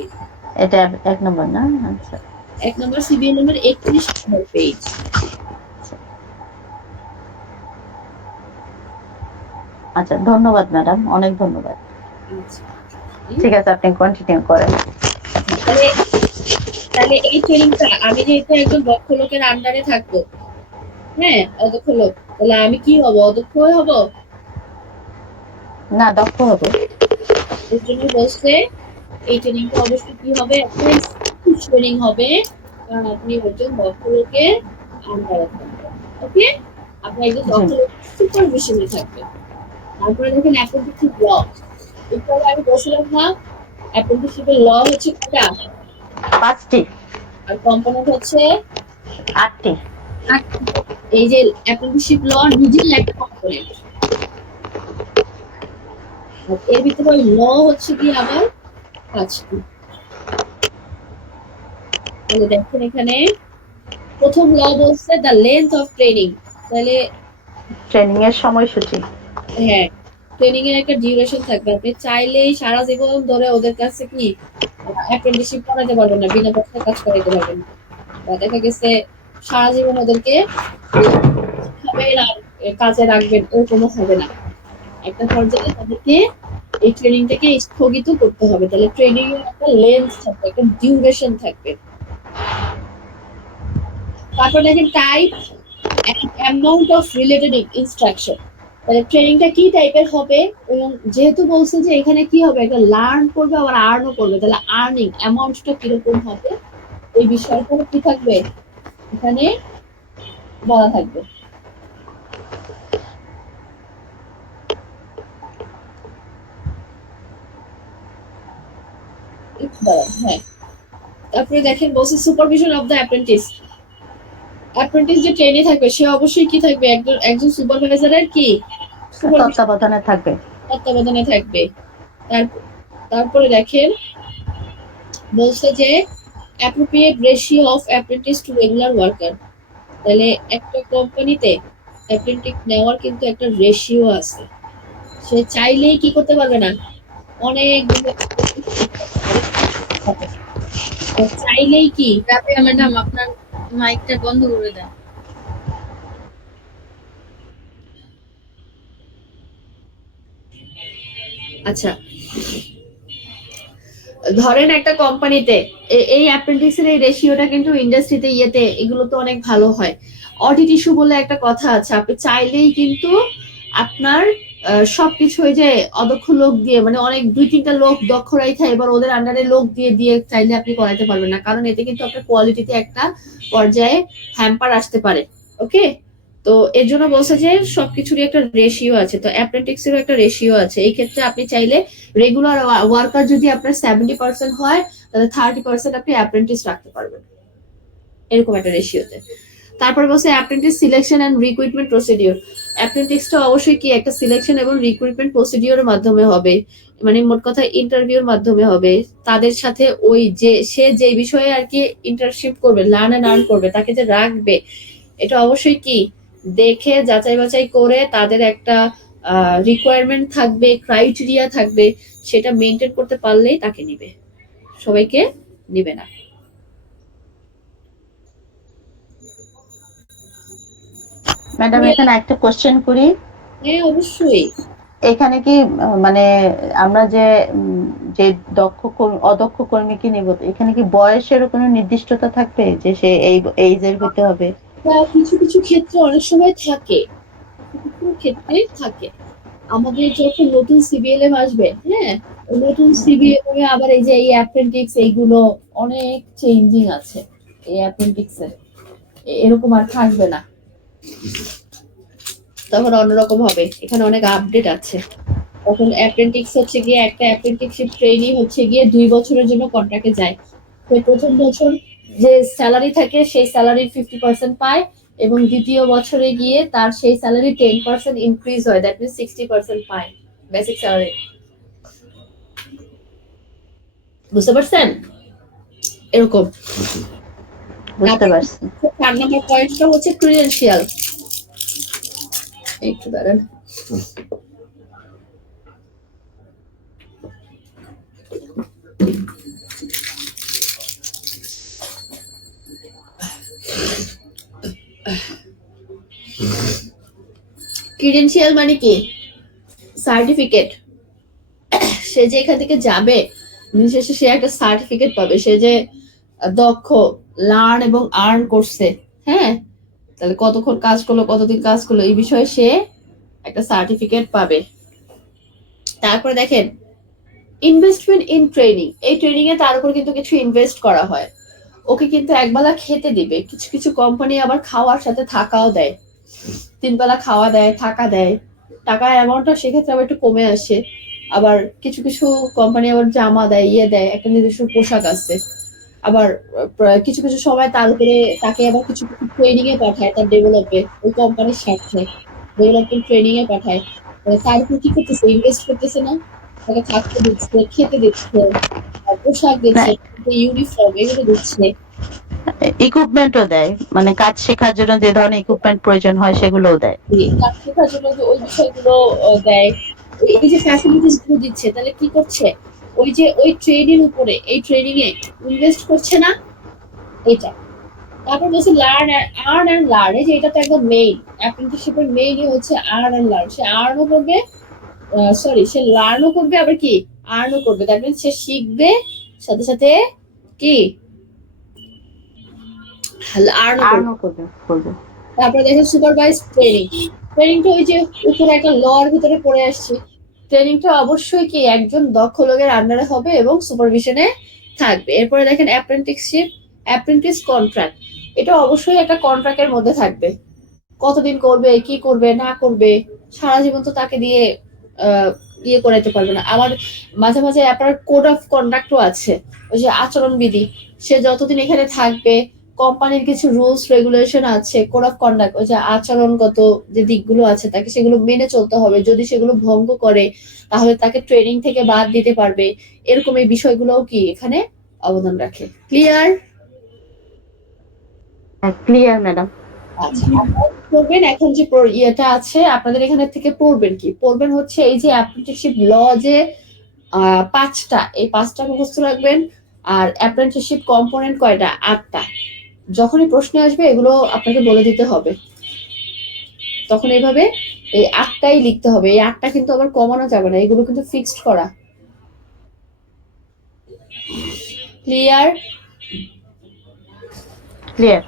এটা 1 নম্বর না? আচ্ছা 1 নম্বর সিবিএলএম এর 31 নম্বর পেজ। আচ্ছা, ধন্যবাদ ম্যাডাম, অনেক ধন্যবাদ। ঠিক আছে, আপনি কন্টিনিউ করেন। তাহলে তাহলে এই ট্রেনিংটা আমি যেহেতু একজন দক্ষ লোকের আন্ডারে থাকবো, হ্যাঁ অদক্ষ লোক, তাহলে আমি কি হব, অদক্ষ হব? না, দক্ষ হবে। এর জন্য বলছে এই ট্রেনিংটা অবশ্যই কি হবে, একটা ট্রেনিং হবে, কারণ আপনি একজন দক্ষ লোকের আন্ডারে থাকবেন। ওকে, আপনি একজন দক্ষ লোকের সুপারভিশনে থাকবেন। তারপরে দেখেন অ্যাপ্রেন্টিসশিপ ল, একটু আগে আমি বলছিলাম না অ্যাপ্রেন্টিসশিপের ল হচ্ছে কয়টা, 5টি। আর কম্পোনেন্ট হচ্ছে 8টি। এই যে অ্যাপ্রেন্টিসশিপ ল নিজেই একটা কম্পোনেন্ট, এর ভিতরে ল হচ্ছে কি আবার 5টি। তাহলে দেখেন এখানে প্রথম ল বলছে দ্য লেন্থ অফ ট্রেনিং, তাহলে ট্রেনিং এর সময়সূচি। হ্যাঁ ট্রেনিং এর একটা ডিউরেশন থাকবে, আপনি চাইলেই সারা জীবন ধরে ওদের কাছে কি অ্যাপ্রেন্টিসশিপ করাতে পারবেন না, বিনা পয়সায় কাজ করাতে পারবেন না, বা দেখা গেছে সারা জীবন ওদেরকে শিখাবেন আর কাজে রাখবেন, ওরকমও হবে না। একটা পর্যায়ে তাদেরকে এই ট্রেনিংটাকে স্থগিত করতে হবে, তাহলে ট্রেনিং এর একটা লেন্থ থাকবে, একটা ডিউরেশন থাকবে। তারপর দেখেন type amount of related instruction, তাহলে ট্রেনিংটা কি টাইপের হবে, এবং যেহেতু বলছে যে এখানে কি হবে, একটা লার্ন করবে আবার আর্নও করবে, তাহলে আর্নিং অ্যামাউন্টটা কিরকম হবে এই বিষয়টা কি থাকবে এখানে বলা থাকবে। হ্যাঁ তারপরে দেখেন বলছে supervision of the apprentice, apprentice যে ট্রেনে থাকবে সে অবশ্যই কি থাকবে, একজন সুপারভাইজারের কি তত্ত্বাবধানে থাকবে। তত্ত্বাবধানে থাকবে। তারপরে দেখেন বলছে যে appropriate ratio of apprentice to regular worker, তাহলে একটা কোম্পানিতে অ্যাপ্রেন্টিস নেওয়ার কিন্তু একটা রেশিও আছে, সে চাইলেই কি করতে পারবে না, অনেক চাইলেই কি, রাবেয়া ম্যাডাম আপনার মাইকটা বন্ধ করে দেন। আচ্ছা ধরেন একটা কোম্পানিতে এই অ্যাপ্রেন্টিসের এই রেশিওটা কিন্তু ইন্ডাস্ট্রিতে ইয়েতে এগুলো তো অনেক ভালো হয়। অডিট ইস্যু বলে একটা কথা আছে, আপনি চাইলেই কিন্তু আপনার সবকিছু ওই যে অদক্ষ লোক দিয়ে, মানে অনেক 2-3টা লোক দক্ষ রাখা এবার ওদের আন্ডারে লোক দিয়ে দিয়ে চাইলে আপনি করাতে পারবেন না, কারণ এতে কিন্তু আপনার কোয়ালিটিতে একটা পর্যায়ে হ্যাম্পার আসতে পারে। ওকে, তো এর জন্য বলছে যে সবকিছুরই একটা রেশিও আছে, তো অ্যাপ্রেন্টিক্সেরও একটা রেশিও আছে। এই ক্ষেত্রে আপনি চাইলে রেগুলার ওয়ার্কার যদি আপনার 70% হয়, তাহলে 30% আপনি অ্যাপ্রেন্টিস রাখতে পারবেন, এরকম একটা রেশিওতে। তারপর বলছে apprentice selection and recruitment procedure, অ্যাপ্রেন্টিসটা অবশ্যই কি একটা সিলেকশন এবং রিক্রুটমেন্ট প্রসিডিওরের মাধ্যমে হবে, মানে মোট কথা ইন্টারভিউর মাধ্যমে হবে। তাদের সাথে ওই যে সে যে বিষয়ে আর কি ইন্টার্নশিপ করবে, লার্ন এন্ড আর্ন করবে, তাকে যে রাখবে, এটা অবশ্যই কি দেখে যাচাই বাছাই করে তাদের একটা রিকোয়ারমেন্ট থাকবে, ক্রাইটেরিয়া থাকবে, সেটা মেনটেন করতে পারলেই তাকে নিবে, সবাইকে নিবে না। ম্যাডাম এখানে একটা কোশ্চেন করি, হ্যাঁ অবশ্যই। এখানে কি মানে আমরা যে যে অদক্ষ কর্মীকে নেব, এখানে কি বয়সের কোনো নির্দিষ্টতা থাকবে যে সে এই এইজের হতে হবে? কিছু কিছু ক্ষেত্রে অনেক সময় থাকে, কিছু কিছু ক্ষেত্রে থাকে। আমাদের যখন নতুন সিবিএলএম আসবে, হ্যাঁ, ওই নতুন সিবিএলএম আবার এই যে এই অ্যাপেন্ডিক্স এইগুলো অনেক চেঞ্জিং আছে, এই অ্যাপেন্ডিক্স এর এরকম আর থাকবে না, তখন অন্যরকম হবে, এখানে অনেক আপডেট আছে। তখন অ্যাপ্রেন্টিক্স হচ্ছে গিয়ে একটা অ্যাপ্রেন্টিসশিপ ট্রেইনি হচ্ছে গিয়ে 2 বছরের জন্য কন্ট্রাক্টে যায়। তো প্রথম বছর যে স্যালারি থাকে সেই স্যালারির 50% পায়, এবং দ্বিতীয় বছরে গিয়ে তার সেই স্যালারি 10% ইনক্রিজ হয়, দ্যাট মিন্স 60% পায় বেসিক স্যালারি। বুঝতে পারছেন? এরকম। বুঝতে পারছি। 4 নম্বর পয়েন্টটা হচ্ছে ক্রিডেনশিয়াল। একটু দাঁড়ান। ক্রিডেনশিয়াল মানে কি? সার্টিফিকেট। সে যে এখান থেকে যাবে, শেষে সে একটা সার্টিফিকেট পাবে, সে যে দক্ষ, লার্ন এবং আর্ন করছে, হ্যাঁ, তাহলে কতক্ষণ কাজ করলো, কতদিন কাজ করলো, এই বিষয়ে সে একটা সার্টিফিকেট পাবে। তারপরে দেখেন ইনভেস্টমেন্ট ইন ট্রেনিং, এই ট্রেনিং এ তার উপর কিন্তু কিছু ইনভেস্ট করা হয়। ওকে কিন্তু একবেলা খেতে দিবে, কিছু কিছু কোম্পানি আবার খাওয়ার সাথে থাকাও দেয়, 3 বেলা খাওয়া দেয়, থাকা দেয়। টাকার অ্যামাউন্টটা সেক্ষেত্রে আবার একটু কমে আসে। আবার কিছু কিছু কোম্পানি আবার জামা দেয়, ইয়ে দেয়, একটা নির্দিষ্ট পোশাক আছে। আবার কিছু কিছু সময় তার উপরে তাকে আবার কিছু কিছু ট্রেনিং এ পাঠায়, তার ডেভেলপে ওই কোম্পানির সাথে ডেভেলপমেন্ট ট্রেনিং এ পাঠায়। তার উপর কি করতেছে? ইনভেস্ট করতেছে না? তাকে থাকতে দিচ্ছে, খেতে দিচ্ছে, পোশাক দিচ্ছে, ইউনিফর্ম এগুলো দিচ্ছে। ইকুইপমেন্টও দেয়, মানে কাজ শেখার জন্য যে ধরনের ইকুইপমেন্ট প্রয়োজন হয় সেগুলোও দেয়। কাজ শেখার জন্য যে ওই বিষয়গুলো দেয়, এই যে ফ্যাসিলিটিস গুলো দিচ্ছে, তাহলে কি করছে? ওই যে ওই ট্রেনিং উপরে, এই ট্রেনিং এ ইনভেস্ট করছে না? এটা। তারপর বলছে লার্ন আর্ন এন্ড লার্ন, এই যে এটা তো একদম মেইন, অ্যাপ্রেন্টিসশিপের মেইনই হচ্ছে আর্ন এন্ড লার্ন। সে আর্নও করবে, সরি, সে লার্নও করবে, আবার কি আর্নও করবে। দ্যাট মিন্স সে শিখবে, সাথে সাথে কি আর্নও করবে। তারপরে দেখেন সুপারভাইজ ট্রেনিং। ট্রেনিংটা ওই যে উপরে একটা লর ভিতরে পড়ে আসছে, ট্রেনিংটা অবশ্যই কি একজন দক্ষ লোকের আন্ডারে হবে এবং সুপারভিশনে থাকবে। এরপরে দেখেন অ্যাপ্রেন্টিসশিপ, অ্যাপ্রেন্টিস কন্ট্রাক্ট, এটা অবশ্যই একটা কন্ট্রাক্টের মধ্যে থাকবে। কতদিন করবে, কি করবে না করবে, সারা জীবন তো তাকে দিয়ে ইয়ে করাইতে পারবে না। আমার মাঝে মাঝে আপনার কোড অফ কন্ডাক্টও আছে, ওই যে আচরণবিধি। সে যতদিন এখানে থাকবে, কোম্পানির কিছু রুলস রেগুলেশন আছে, কোড অফ কন্ডাক্ট, ওই যে আচরণগত যে দিকগুলো আছে তাকে সেগুলো মেনে চলতে হবে। যদি সেগুলো ভঙ্গ করে তাহলে তাকে ট্রেনিং থেকে বাদ দিতে পারবে। এরকম এই বিষয়গুলোও কি এখানে অবদান রাখে। ক্লিয়ার? Clear madam. আচ্ছা, আপনারা পড়বেন এখন যে ইয়েটা আছে আপনাদের এখানে থেকে পড়বেন কি? পড়বেন হচ্ছে এই যে অ্যাপ্রেন্টিসশিপ ল যে 5টা, এই 5টা মুখস্থ রাখবেন। আর অ্যাপ্রেন্টিসশিপ কম্পোনেন্ট কয়টা? 8টা। যখনই প্রশ্ন আসবে এগুলো আপনাকে বলে দিতে হবে, তখন এইভাবে এই 8টাই লিখতে হবে। এই 8টা কিন্তু আবার কমানো যাবে না, এগুলো কিন্তু ফিক্সড করা। ক্লিয়ার? ক্লিয়ার।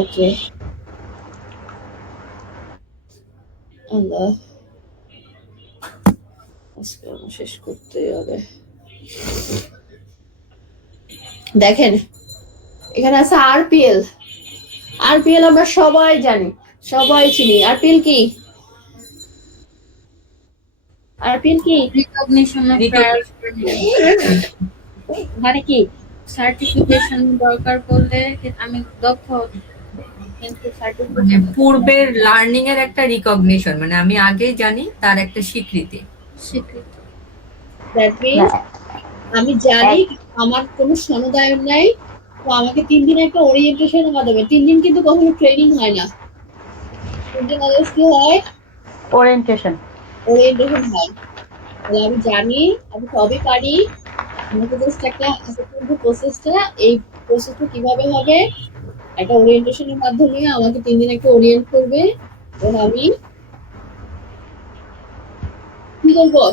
ওকে, আল্লাহ, আজকে আমার শেষ করতেই হবে। দেখেন এখানে আছে আরপিএল। আরপিএল আমরা সবাই জানি, সবাই চিনি। আরপিএল কি? আরপিএল কি? রিকগনিশন অফ প্রায়র মানে কি? সার্টিফিকেশন দরকার পড়লে আমি দক্ষ, কিন্তু মানে সার্টিফিকেশন পূর্বের লার্নিং এর একটা রিকগনিশন, মানে আমি আগেই জানি তার একটা স্বীকৃতি। স্বীকৃতি। দ্যাট মিন্স আমি জানি আমার কোনো সনদায়ন নাই, তো আমাকে 3 দিন একটা ওরিয়েন্টেশন দেওয়া দেবে। 3 দিন কিন্তু কখনো ট্রেনিং হয় না। 3 দিন আগে কি হয়? ওরিয়েন্টেশন। ওরিয়েন্টেশন হয়। তাহলে আমি জানি, আমি সবই পারি, আমাকে জাস্ট একটা অ্যাসেসমেন্ট প্রসেসটা, এই প্রসেসটা কিভাবে হবে, একটা ওরিয়েন্টেশনের মাধ্যমে আমাকে 3 দিন একটা ওরিয়েন্ট করবে, এবং আমি কি করবো,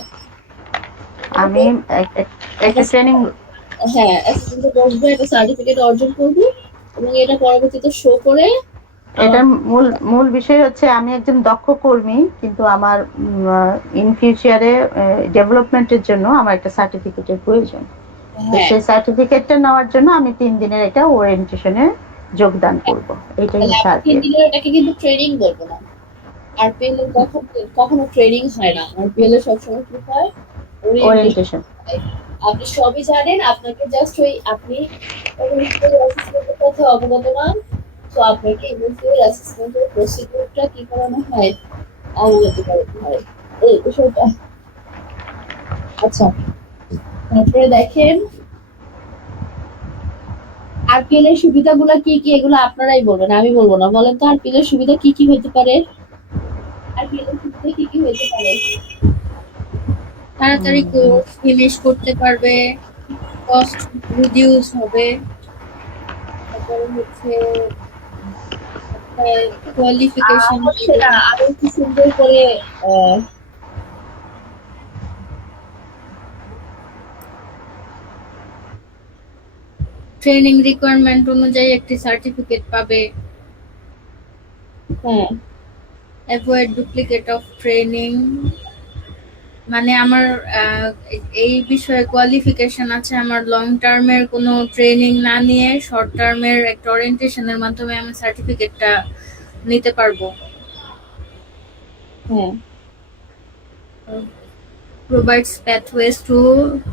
আমি একটা একটা, ট্রেনিং। হ্যাঁ, অ্যাসিস্ট্যান্টে বসবো, একটা সার্টিফিকেট অর্জন করবো, এবং এটা পরবর্তীতে শো করে এটার মূল মূল বিষয় হচ্ছে আমি একজন দক্ষ কর্মী, কিন্তু আমার ইন ফিউচারে ডেভেলপমেন্টের জন্য আমার একটা সার্টিফিকেটের প্রয়োজন। তো হ্যাঁ, সেই সার্টিফিকেটটা নেওয়ার জন্য আমি 3 দিনের একটা ওরিয়েন্টেশনে যোগদান করব, এটাই তাহলে হচ্ছে আমি 3 আরপিএফ। দিনের এটাকে কিন্তু ট্রেনিং বলবো না। আরপিএল এর কখনো ট্রেনিং হয় না, আরপিএল এর সবসময় কি হয়, ওরিয়েন্টেশন ওরিয়েন্টেশন। হয়। আপনি সবই জানেন, আপনাকে জাস্ট ওই আপনি অ্যাসেসমেন্টের সাথে অবগত না, তো আপনাকে ইউনিভার্সিটির অ্যাসেসমেন্টের প্রসিডিউরটা কি করানো হয়, অবগত করানো হয়, এই বিষয়টা। আচ্ছা, তারপরে দেখেন আরপিএল এর সুবিধাগুলো কি কি, এগুলো আপনারাই বলবেন, আমি বলবো না। বলেন তো আরপিএল এর সুবিধা কি কি হতে পারে, আরপিএল এর সুবিধা কি কি হতে পারে? তাড়াতাড়ি কোর্স ফিনিশ করতে পারবে, কস্ট রিডিউস হবে, তারপরে হচ্ছে একটা কোয়ালিফিকেশন হচ্ছে না, আরো একটু সুন্দর করে আহ, ট্রেনিং রিকোয়ারমেন্ট অনুযায়ী একটি সার্টিফিকেট পাবে, হ্যাঁ, অ্যাভয়েড ডুপ্লিকেট অফ ট্রেনিং। মানে আমার এই বিষয়ে কোয়ালিফিকেশন আছে, আমার লং টার্মের কোনো ট্রেনিং না নিয়ে শর্ট টার্মের একটা ওরিয়েন্টেশনের মাধ্যমে আমি সার্টিফিকেটটা নিতে পারবো। হ্যাঁ, Provides pathways to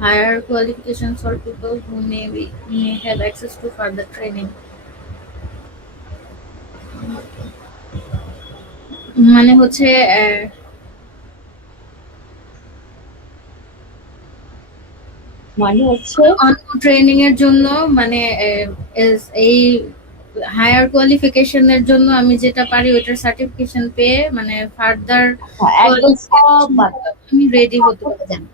higher qualifications for people who may have access to further training. মানে হচ্ছে মানে হচ্ছে অন্য ট্রেনিং এর জন্য, মানে এই হায়ার কোয়ালিফিকেশনের জন্য আমি যেটা পারি ওইটার সার্টিফিকেশন পেয়ে মানে ফার্দার একদম সব বাদ দাও। আমি রেডি হতে ভুলে পারবো। যান।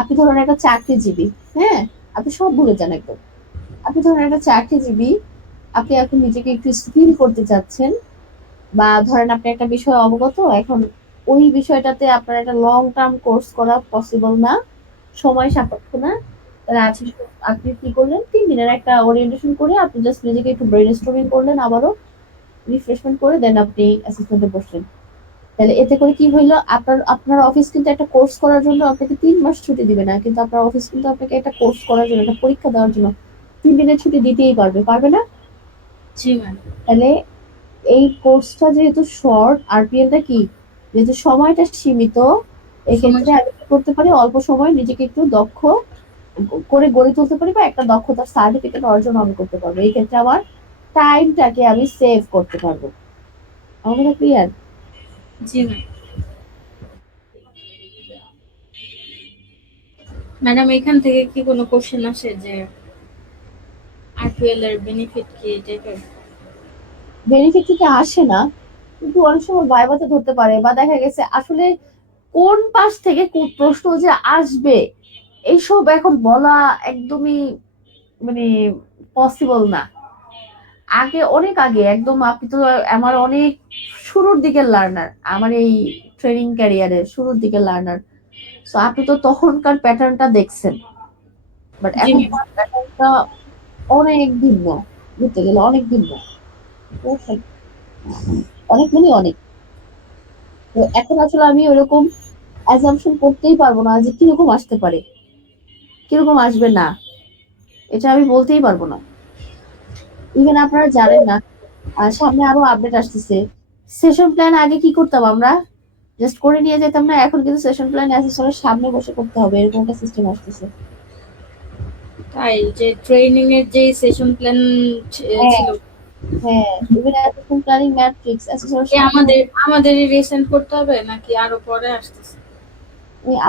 আপনি ধরেন একটা চাকরিজীবী, হ্যাঁ, আপনি সব ভুলে যান একদম। আপনি ধরেন একটা চাকরিজীবী, আপনি এখন নিজেকে একটু স্কিল করতে চাচ্ছেন, বা ধরেন আপনি একটা বিষয়ে অবগত, এখন ওই বিষয়টাতে আপনার একটা লং টার্ম কোর্স করা পসিবল না, সময় সাপেক্ষ না, তাহলে আপনি কি করলেন, 3 দিনের একটা ওরিয়েন্টেশন করে আপনি জাস্ট নিজেকে একটু ব্রেন স্টর্মিং করলেন, আবারও রিফ্রেশমেন্ট করে দেন আপনি অ্যাসিস্ট্যান্টে বসলেন। তাহলে এতে করে কি হইলো, আপনার অফিস কিন্তু একটা কোর্স করার জন্য আপনাকে 3 মাস ছুটি দিবে না, কিন্তু আপনার অফিস কিন্তু আপনাকে একটা কোর্স করার জন্য, একটা পরীক্ষা দেওয়ার জন্য 3 দিনের ছুটি দিতেই পারবে, পারবে না? জি ম্যাম। তাহলে এই কোর্সটা যেহেতু শর্ট, আরপিএলটা কি, যেহেতু সময়টা সীমিত, এক্ষেত্রে আমি কি করতে পারি, অল্প সময় নিজেকে একটু দক্ষ করে গড়ে তুলতে পারি, বা একটা দক্ষতার সার্টিফিকেট অর্জন আমি করতে পারবো। এই ক্ষেত্রে আমার টাইমটাকে আমি সেভ করতে পারবো। আমার কথা ক্লিয়ার? জি ম্যাম। ম্যাডাম এখান থেকে কি কোনো কোশ্চেন আসে যে আরপিএল এর বেনিফিট কি টাইপের? বেনিফিট থেকে আসে না, কিন্তু অনেক সময় ভাইভাতে ধরতে পারে, বা দেখা গেছে আসলে কোন পাশ থেকে কোন প্রশ্ন যে আসবে এইসব এখন বলা একদমই মানে পসিবল না। আগে, অনেক আগে একদম, আপনি তো আমার অনেক শুরুর দিকের লার্নার, আমার এই ট্রেনিং ক্যারিয়ারের শুরুর দিকের লার্নার, তো আপনি তো তখনকার প্যাটার্নটা দেখছেন, বাট জি এখন ম্যাম। প্যাটার্নটা অনেক ভিন্ন, বুঝতে গেলে অনেক ভিন্ন, বুঝছেন? অনেক মানে অনেক। তো এখন আসলে আমি ওরকম অ্যাজাম্পশন করতেই পারবো না যে কিরকম আসতে পারে, কিরকম আসবে না, এটা আমি বলতেই পারবো না। ইভেন আপনারা জানেন না, সামনে আরো আপডেট আসতেছে। সেশন প্ল্যান আগে কি করতাম আমরা, জাস্ট করে নিয়ে যেতাম না, এখন কিন্তু সেশন প্ল্যান অ্যাসেসরের সামনে বসে করতে হবে, এরকম একটা সিস্টেম আসতেছে। তাই যে ট্রেনিং এর যে সেশন প্ল্যান হ্যাঁ, ছিল, হ্যাঁ, ইভেন অ্যাসেসমেন্ট প্ল্যানিং ম্যাট্রিক্স অ্যাসেসরের এ সামনে আমাদেরই রিসেন্ট করতে হবে নাকি আরো পরে আসতেছে?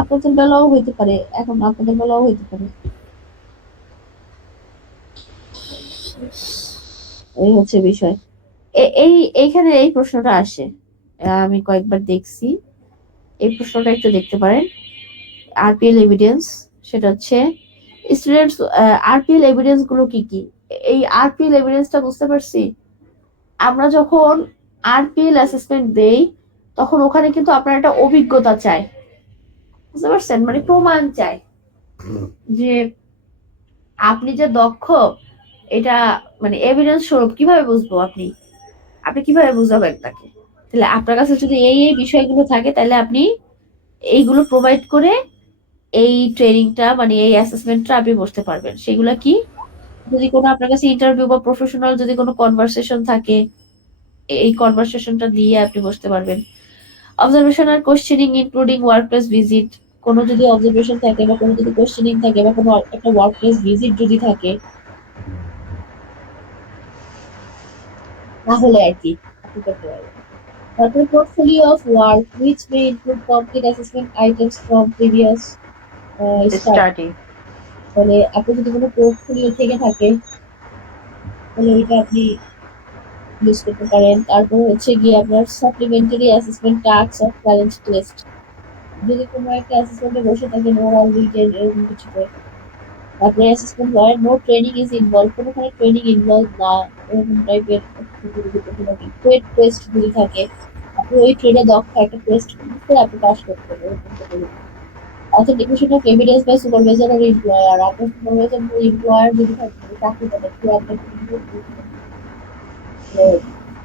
আপনাদের বেলাও হইতে পারে, এখন আপনাদের বেলাও হইতে পারে। এই হচ্ছে বিষয়। এইখানে এই প্রশ্নটা আসে আমি কয়েকবার দেখছি। এই প্রশ্নটা একটু দেখতে পারেন। আরপিএল এভিডেন্স, সেটা হচ্ছে স্টুডেন্টস আরপিএল এভিডেন্স গুলো কি কি? এই আরপিএল এভিডেন্সটা বুঝতে পারছি, আমরা যখন আরপিএল অ্যাসেসমেন্ট দেই তখন ওখানে কিন্তু আপনার একটা অভিজ্ঞতা চাই, বুঝতে পারছেন, মানে প্রমাণ চাই যে আপনি যে দক্ষ, এটা মানে এভিডেন্স স্বরূপ কিভাবে বুঝবো? আপনি আপনি কিভাবে বুঝাবেন তাকে? তাহলে আপনার কাছে যদি এই বিষয়গুলো থাকে তাহলে আপনি এইগুলো প্রোভাইড করে এই ট্রেনিংটা মানে এই অ্যাসেসমেন্টটা আপনি বসতে পারবেন। সেগুলো কি? যদি কোনো আপনার কাছে ইন্টারভিউ বা প্রফেশনাল যদি কোনো কনভারসেশন থাকে, এই কনভারসেশনটা দিয়ে আপনি বসতে পারবেন। অবজারভেশন আর কোশ্চেনিং ইনক্লুডিং ওয়ার্কপ্লেস ভিজিট, কোনো যদি অবজারভেশন থাকে বা কোনো যদি কোশ্চেনিং থাকে বা কোনো একটা ওয়ার্কপ্লেস ভিজিট যদি থাকে তাহলে আর কি আপনি করতে পারবেন। তারপরে portfolio of work which may include complete assessment items from previous study, study. তাহলে আপনি যদি কোনো পোর্টফোলিও থেকে থাকে তাহলে ওইটা আপনি ইউজ করতে পারেন। তারপর হচ্ছে গিয়ে আপনার supplementary assessment task of talent test, যদি কোনো একটা অ্যাসেসমেন্টে বসে থাকেন ওরাল রিটেন এরকম কিছুতে, তারপরে অ্যাসেসমেন্ট হয় নো ট্রেনিং ইজ ইনভলভ, কোনোখানে ট্রেনিং ইনভলভ না এরকম টাইপের ট্রেড টেস্ট যদি থাকে, আপনি ওই ট্রেডে দক্ষ একটা টেস্ট করে আপনি পাস করতে হবে এরকম করে। Authentication of evidence by supervisor আর এমপ্লয়ার, আপনার সুপারভাইজার বা এমপ্লয়ার যদি থাকে চাকরি করে কি আপনার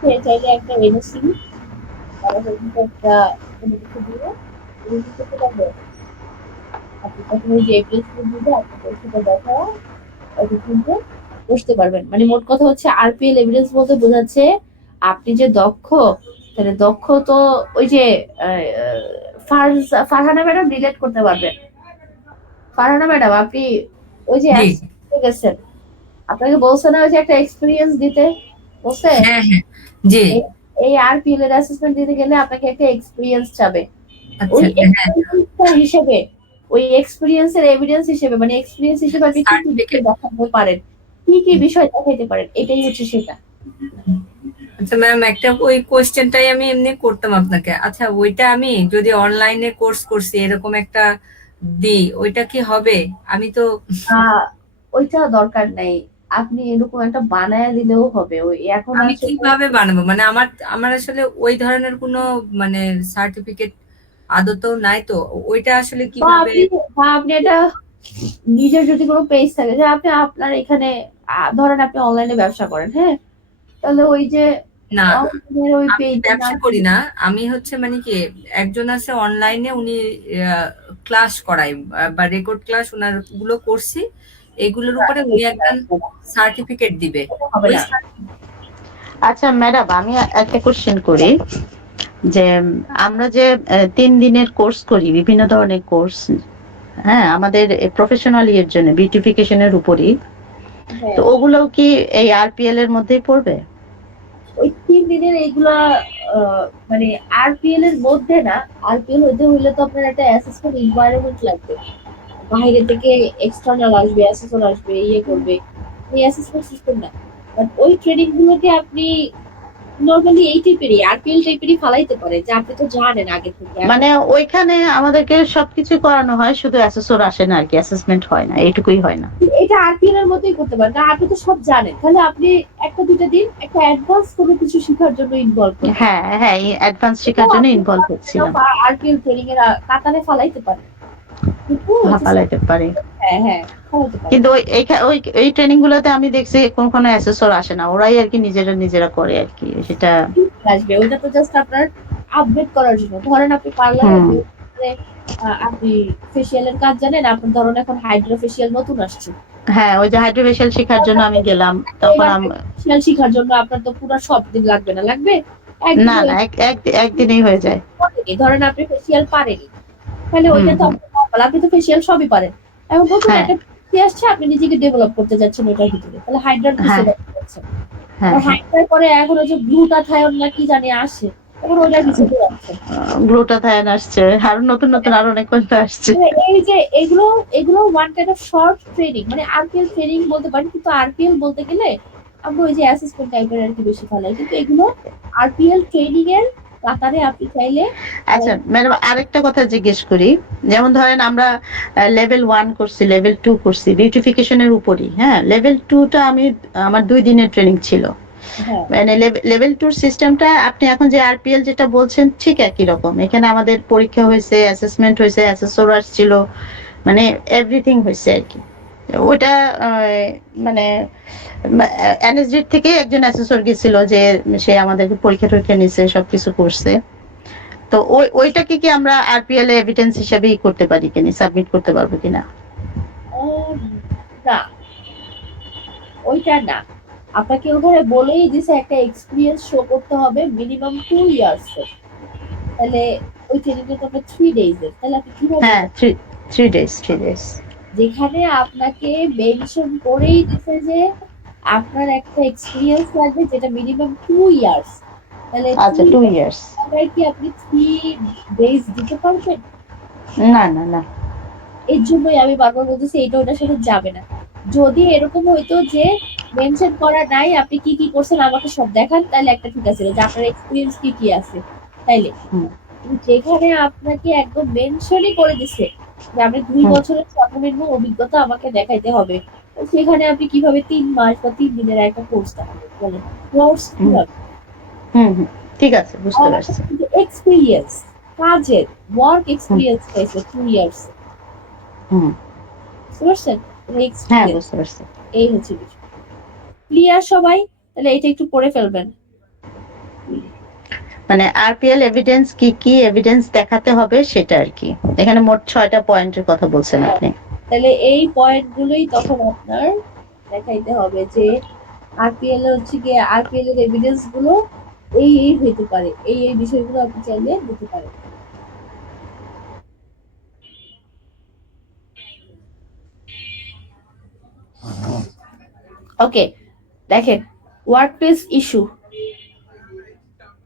সে চাইলে একটা এনওসি তারা কিন্তু একটা কোনো কিছু দিয়ে রিভিউ করতে পারবে। আপনি তখন ওই যে এভিডেন্স দিবে আপনাকে সেটা দেখা কিন্তু বসতে পারবেন। মানে মোট কথা হচ্ছে আরপিএল এভিডেন্স বলতে বোঝাচ্ছে আপনি যে দক্ষ, তাহলে দক্ষ তো ওই যে ফারহানা ম্যাডাম রিলেট করতে পারবেন। ফারহানা ম্যাডাম আপনি ওই যে জি। গেছেন, আপনাকে বলছে না ওই যে একটা এক্সপিরিয়েন্স দিতে বলছে? হ্যাঁ, হ্যাঁ। জি। এই আরপিএল এর অ্যাসেসমেন্ট দিতে গেলে আপনাকে একটা এক্সপিরিয়েন্স চাবে। ওই আচ্ছা, হ্যাঁ, এক্সপিরিয়েন্সটা হিসেবে, ওই এক্সপিরিয়েন্সের এভিডেন্স হিসেবে মানে এক্সপিরিয়েন্স হিসেবে আপনি কি কি বিষয় সার্টিফিকেট। দেখাতে পারেন, কি কি বিষয় দেখাইতে পারেন, এটাই হচ্ছে সেটা। আচ্ছা ম্যাম, একটা ওই কোশ্চেনটাই আমি এমনি করতাম আপনাকে। আচ্ছা, ওইটা আমি যদি অনলাইনে কোর্স করছি এরকম একটা দিই, ওইটা কি হবে? আমি তো ওইটা দরকার নাই, আপনি এরকম একটা বানায় দিলেও হবে। ওই এখন আমি আছে কিভাবে বানাবো? মানে আমার আমার আসলে ওই ধরনের কোনো মানে সার্টিফিকেট আদতেও নাই তো। ওইটা আসলে বা কিভাবে? আপনি এটা নিজের যদি কোনো পেজ থাকে যে আপনি আপনার এখানে ধরেন আপনি অনলাইনে ব্যবসা করেন, হ্যাঁ, তাহলে ওই যে না, অনলাইনের ওই আমি পেজের ব্যবসা নাম করি না। আমি হচ্ছে মানে কি, একজন আছে অনলাইনে, উনি ক্লাস করায় বা রেকর্ড ক্লাস ওনার গুলো করছি, এগুলোর উপরে উনি একটা সার্টিফিকেট দিবে। হবে ওই না। আচ্ছা ম্যাডাম, আমি একটা কোশ্চেন করি যে আমরা যে 3 দিনের কোর্স করি, বিভিন্ন ধরনের কোর্স, হ্যাঁ, আমাদের প্রফেশনাল এর জন্য বিউটিফিকেশনের উপরই, হ্যাঁ, তো ওগুলোও কি এই আরপিএল এর মধ্যেই পড়বে? ওই 3 দিনের এইগুলা মানে আরপিএল এর মধ্যে না। আরপিএল হইতে হইলে তো আপনার একটা অ্যাসেসমেন্ট এনভায়রনমেন্ট লাগবে, বাইরে থেকে এক্সটার্নাল আসবে, অ্যাসেসর আসবে, ইয়ে করবে, এই অ্যাসেসমেন্ট সিস্টেম না। বাট ওই ট্রেনিং গুলোকে আপনি নরমালি এই টাইপেরই আরপিএল টাইপেরই ফালাইতে পারে যে আপনি তো জানেন আগে থেকে। মানে ওইখানে আমাদেরকে সবকিছু করানো হয়, শুধু অ্যাসেসর আসে না আর কি, অ্যাসেসমেন্ট হয় না, এইটুকুই হয় না? এটা আরপিএল এর মতোই করতে পারেন, কারণ আপনি তো সব জানেন, তাহলে আপনি একটা দুইটা দিন একটা অ্যাডভান্স কোনো কিছু শেখার জন্য ইনভলভ করতে পারেন। হ্যাঁ হ্যাঁ, এই অ্যাডভান্স শেখার জন্য ইনভলভ হচ্ছিলাম। আরপিএল ট্রেনিং এর কাতারে ফালাইতে পারেন, কিন্তু হচ্ছে হাঁপালাইতে পারি। হ্যাঁ হ্যাঁ ফালাইতে পারেন। কিন্তু ওই ট্রেনিং গুলোতে আমি দেখছি কোনো অ্যাসেসর আসে না, ওরাই আর কি নিজেরা করে আর কি সেটা। আসবে ওইটা তো জাস্ট আপনার আপডেট করার জন্য। ধরেন আপনি পার্লারে আপনি ফেসিয়ালের কাজ জানেন, আপনার ধরুন এখন হাইড্রো ফেসিয়াল নতুন আসছে, হ্যাঁ, ওই যে হাইড্রোফেশিয়াল শেখার জন্য আমি গেলাম, তখন ফেসিয়াল শেখার জন্য আপনার তো পুরো সব দিন লাগবে না, লাগবে না না, একদিনেই হয়ে যায়। ধরেন আপনি ফেসিয়াল পারেনি, তাহলে ওইটা তো আপনার normal, আপনি তো ফেসিয়াল সবই পারেন। এখন নতুন হ্যাঁ একটা আসছে, আপনি নিজেকে ডেভেলপ করতে যাচ্ছেন ওটার ভিতরে, তাহলে হাইড্রাল হ্যাঁ যাচ্ছেন। হ্যাঁ, হাইড্রাল পরে এখন ওই যে গ্লুটাথায়ন না কি জানি আসে, এখন ওটার ভিতরে যাচ্ছেন। গ্লুটাথায়ন আসছে, আরো নতুন নতুন আরো অনেক কথা আসছে। এই যে এগুলো এগুলো one kind of short training, মানে আরপিএল ট্রেনিং বলতে পারি, কিন্তু আরপিএল বলতে গেলে আমরা ওই যে অ্যাসিস্ট্যান্ট টাইপের আর কি বেশি ফেলাই, কিন্তু এগুলো আরপিএল ট্রেনিং এর কাতারে আপনি চাইলে আচ্ছা ম্যাডাম, আরেকটা কথা জিজ্ঞেস করি। যেমন ধরেন আমরা লেভেল 1 করছি, লেভেল 2 করছি বিউটিফিকেশনের উপরই, হ্যাঁ। লেভেল 2টা আমি, আমার 2 দিনের ট্রেনিং ছিল। হ্যাঁ মানে লেভেল 2 সিস্টেমটা আপনি এখন যে আরপিএল যেটা বলছেন ঠিক একই রকম। এখানে আমাদের পরীক্ষা হয়েছে, অ্যাসেসমেন্ট হয়েছে, অ্যাসেসর আসছিল, মানে এভরিথিং হয়েছে আর কি। ওটা মানে এনএসডি থেকে একজন অ্যাসেসর গেছিল, যে সে আমাদেরকে পরীক্ষা টরীক্ষা নিছে, সবকিছু করছে। তো ওইটাকে কি আমরা আরপিএল এ এভিডেন্স হিসেবে করতে পারি কিনা, সাবমিট করতে পারবো কিনা? আহ, না, ওইটা না। আপনাকে ওখানে বলেই দিছে একটা এক্সপিরিয়েন্স শো করতে হবে মিনিমাম 2 ইয়ার্স এর। তাহলে ওই ট্রেনিংটা তো আপনার 3 days এর, তাহলে আপনি কিভাবে হ্যাঁ, 3 days। যেখানে আপনাকে মেনশন করেই দিছে যে আপনার একটা এক্সপিরিয়েন্স লাগবে যেটা মিনিমাম 2 ইয়ার্স, তাহলে আচ্ছা, 2 years। কি আপনি 3 days দিতে পারবেন? না না না। এর জন্যই আমি বারবার বলতেছি এটা ওটার সাথে যাবে না। যদি এরকম হইতো যে মেনশন করা নাই আপনি কি কি করছেন আমাকে সব দেখান, তাহলে একটা ঠিক আছে যে আপনার এক্সপিরিয়েন্স কি কি আছে তাইলে। হুম, যেখানে আপনাকে একদম মেনশনই করে দিছে যে আপনি 2 বছরের সর্বনিম্ন অভিজ্ঞতা আমাকে দেখাইতে হবে, তো সেখানে আপনি কিভাবে 3 মাস বা 3 দিনের একটা কোর্স দেখাবেন বলেন? কোর্স হুম, কিভাবে? হুম, হুম, ঠিক আছে, বুঝতে আমার পারছি। এক্সপিরিয়েন্স, কাজের ওয়ার্ক হুম, এক্সপিরিয়েন্স চাইছে 2 ইয়ার্স, হুম, বুঝতে পারছেন? হ্যাঁ, এক্সপিরিয়েন্স, বুঝতে পারছি। এই হচ্ছে বিষয়। ক্লিয়ার সবাই? তাহলে এটা একটু পড়ে ফেলবেন। মানে আরপিএল এভিডেন্স কি কি এভিডেন্স দেখাতে হবে সেটা আর কি। এখানে মোট 6টা পয়েন্টের কথা বলছেন আপনি। তাহলে এই পয়েন্ট গুলোই তখন আপনার দেখাইতে হবে যে আরপিএল এর হচ্ছে গিয়ে আরপিএল এর এভিডেন্স গুলো এই হইতে পারে, এই বিষয়গুলো আপনি চাইলে দিতে পারেন। ওকে, দেখেন, ওয়ার্কপ্লেস ইস্যু।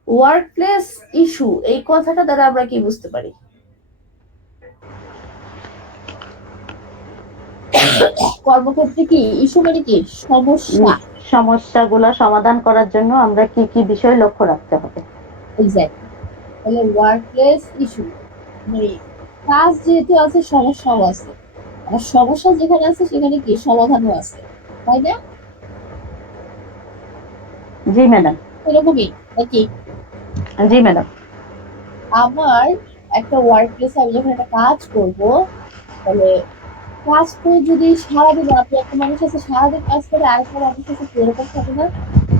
ওয়ার্কপ্লেস ইস্যু এই কথাটা দ্বারা আমরা কি বুঝতে পারি? কর্মক্ষেত্রে কি ইস্যু মানে কি সমস্যা। সমস্যাগুলো সমাধান করার জন্য আমরা কি কি বিষয় লক্ষ্য রাখতে হবে? এক্স্যাক্টলি। তাহলে ওয়ার্কপ্লেস ইস্যু মানে কাজ যেহেতু আছে সমস্যাও আছে, আর সমস্যা যেখানে আছে সেখানে কি সমাধানও আছে, তাই না? জি ম্যাডাম। এরকমই নাকি? জি ম্যাডাম। আমার একটা ওয়ার্ক প্লেসে আমি যখন একটা কাজ করব, তাহলে কাজ করে যদি সারাদিন আপনি একটা মানুষ আছে সারাদিন কাজ করে, আরেকটা মানুষ আছে এরকম থাকে না,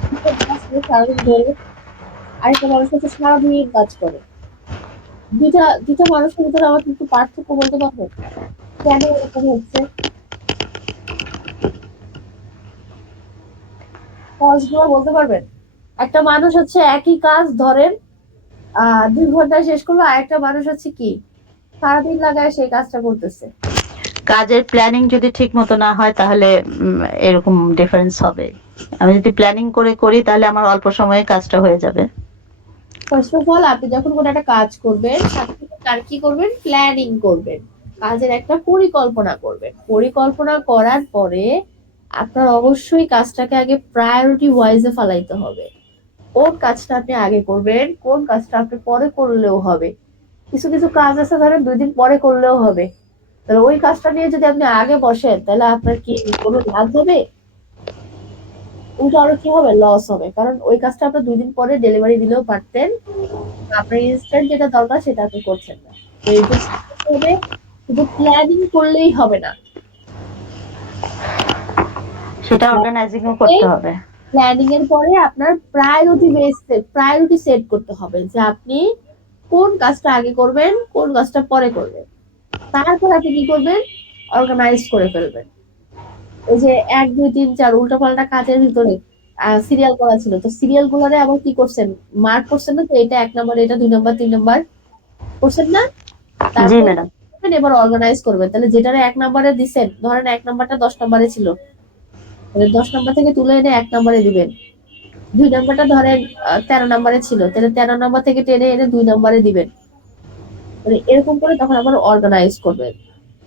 দুটো কাজ করে সারাদিন ধরে, আরেকটা মানুষ আছে সারাদিন কাজ করে। দুইটা দুইটা মানুষের ভিতরে আমার কিন্তু পার্থক্য বলতে পারবো কেন এরকম হচ্ছে? কাজগুলো বলতে পারবেন? একটা মানুষ হচ্ছে একই কাজ ধরেন 2 ঘন্টায় শেষ করলো, আরেকটা মানুষ হচ্ছে কি সারাদিন লাগায় সেই কাজটা করতেছে। কাজের প্ল্যানিং যদি ঠিক মতো না হয় তাহলে এরকম ডিফারেন্স হবে। আমি যদি প্ল্যানিং করে করি তাহলে আমার অল্প সময়ে কাজটা হয়ে যাবে। ফার্স্ট অফ অল আপনি যখন কোনো একটা কাজ করবেন সাথে সাথে তার কি করবেন, প্ল্যানিং করবেন, কাজের একটা পরিকল্পনা করবেন। পরিকল্পনা করার পরে আপনার অবশ্যই কাজটাকে আগে প্রায়োরিটি ওয়াইজে ফালাইতে হবে। কোন কাজটা আপনি আগে করবেন, কোন কাজটা আপনি পরে করলেও হবে। কিছু কিছু কাজ আছে ধরেন 2 দিন পরে করলেও হবে, তাহলে ওই কাজটা নিয়ে যদি আপনি আগে বসেন তাহলে আপনার কি কোনো লাভ হবে? উল্টো আরো কি হবে, লস হবে। কারণ ওই কাজটা আপনার 2 দিন পরে ডেলিভারি দিলেও পারতেন, আপনার ইনস্ট্যান্ট যেটা দরকার সেটা আপনি করছেন না। তো এর জন্য কি করতে হবে, শুধু প্ল্যানিং করলেই হবে না, সেটা অর্গানাইজিংও করতে হবে। প্ল্যানিং এর পরে আপনার প্রায়োরিটি সেট করতে হবে যে আপনি কোন কাজটা আগে করবেন, কোন কাজটা পরে করবেন। তারপর আপনি কি করবেন, অর্গানাইজ করে ফেলবেন। ওই যে 1 2 3 4 উল্টাপাল্টা কাজের ভিতরে সিরিয়াল করা ছিল, তো সিরিয়াল গুলারে আবার কি করছেন, মার্ক করছেন না, তো এটা 1 নাম্বার, এটা 2 নাম্বার, 3 নাম্বার করছেন না? জি তারপর ম্যাডাম। এবার অর্গানাইজ করবেন। তাহলে যেটারে 1 নাম্বারে দিচ্ছেন, ধরেন 1 নাম্বারটা 10 নাম্বারে ছিল, তাহলে 10 নাম্বার থেকে তুলে এনে 1 নাম্বারে দিবেন। 2 নাম্বারটা ধরেন 13 নাম্বারে ছিল, তাহলে 13 নাম্বার থেকে টেনে এনে 2 নাম্বারে দিবেন। মানে এরকম করে তখন আবার অর্গানাইজ করবেন।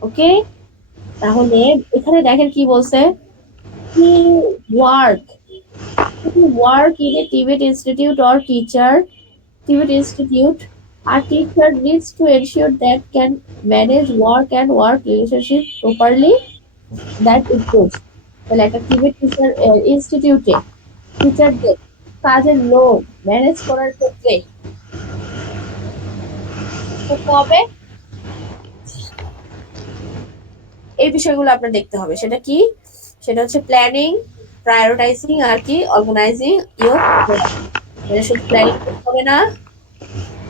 ওকে, তাহলে এখানে দেখেন কি বলছে, কি work, work in a Tibet institute or teacher activity institute, a teacher needs to ensure that can manage work and work relationship properly. That includes তাহলে একটা টিভি টিচার ইনস্টিটিউটে টিচারদের কাজের লোড ম্যানেজ করার ক্ষেত্রে করতে হবে এই বিষয়গুলো আপনার দেখতে হবে। সেটা কি? সেটা হচ্ছে প্ল্যানিং, প্রায়োরিটাইজিং আর কি অর্গানাইজিং ইউর, মানে শুধু প্ল্যানিং করতে হবে না,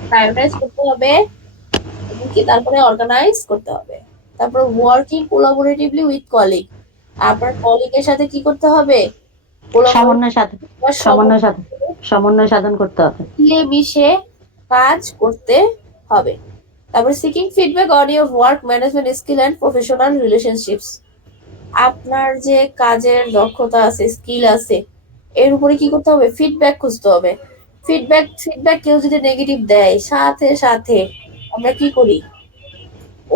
প্রায়োরিটাইজ করতে হবে এবং কি তারপরে অর্গানাইজ করতে হবে। তারপর ওয়ার্কিং কোলাবোরেটিভলি উইথ কলিগ, আপনার কলিগের সাথে কি করতে হবে? সমন্বয় সাধন সমন্বয় সাধন সমন্বয় সাধন করতে হবে। মিশে কাজ করতে হবে। তারপর seeking feedback on your work management skill and professional relationships, আপনার যে কাজের দক্ষতা আছে, স্কিল আছে, এর উপরে কি করতে হবে? ফিডব্যাক খুঁজতে হবে। ফিডব্যাক কেউ যদি নেগেটিভ দেয়, সাথে সাথে আমরা কি করি?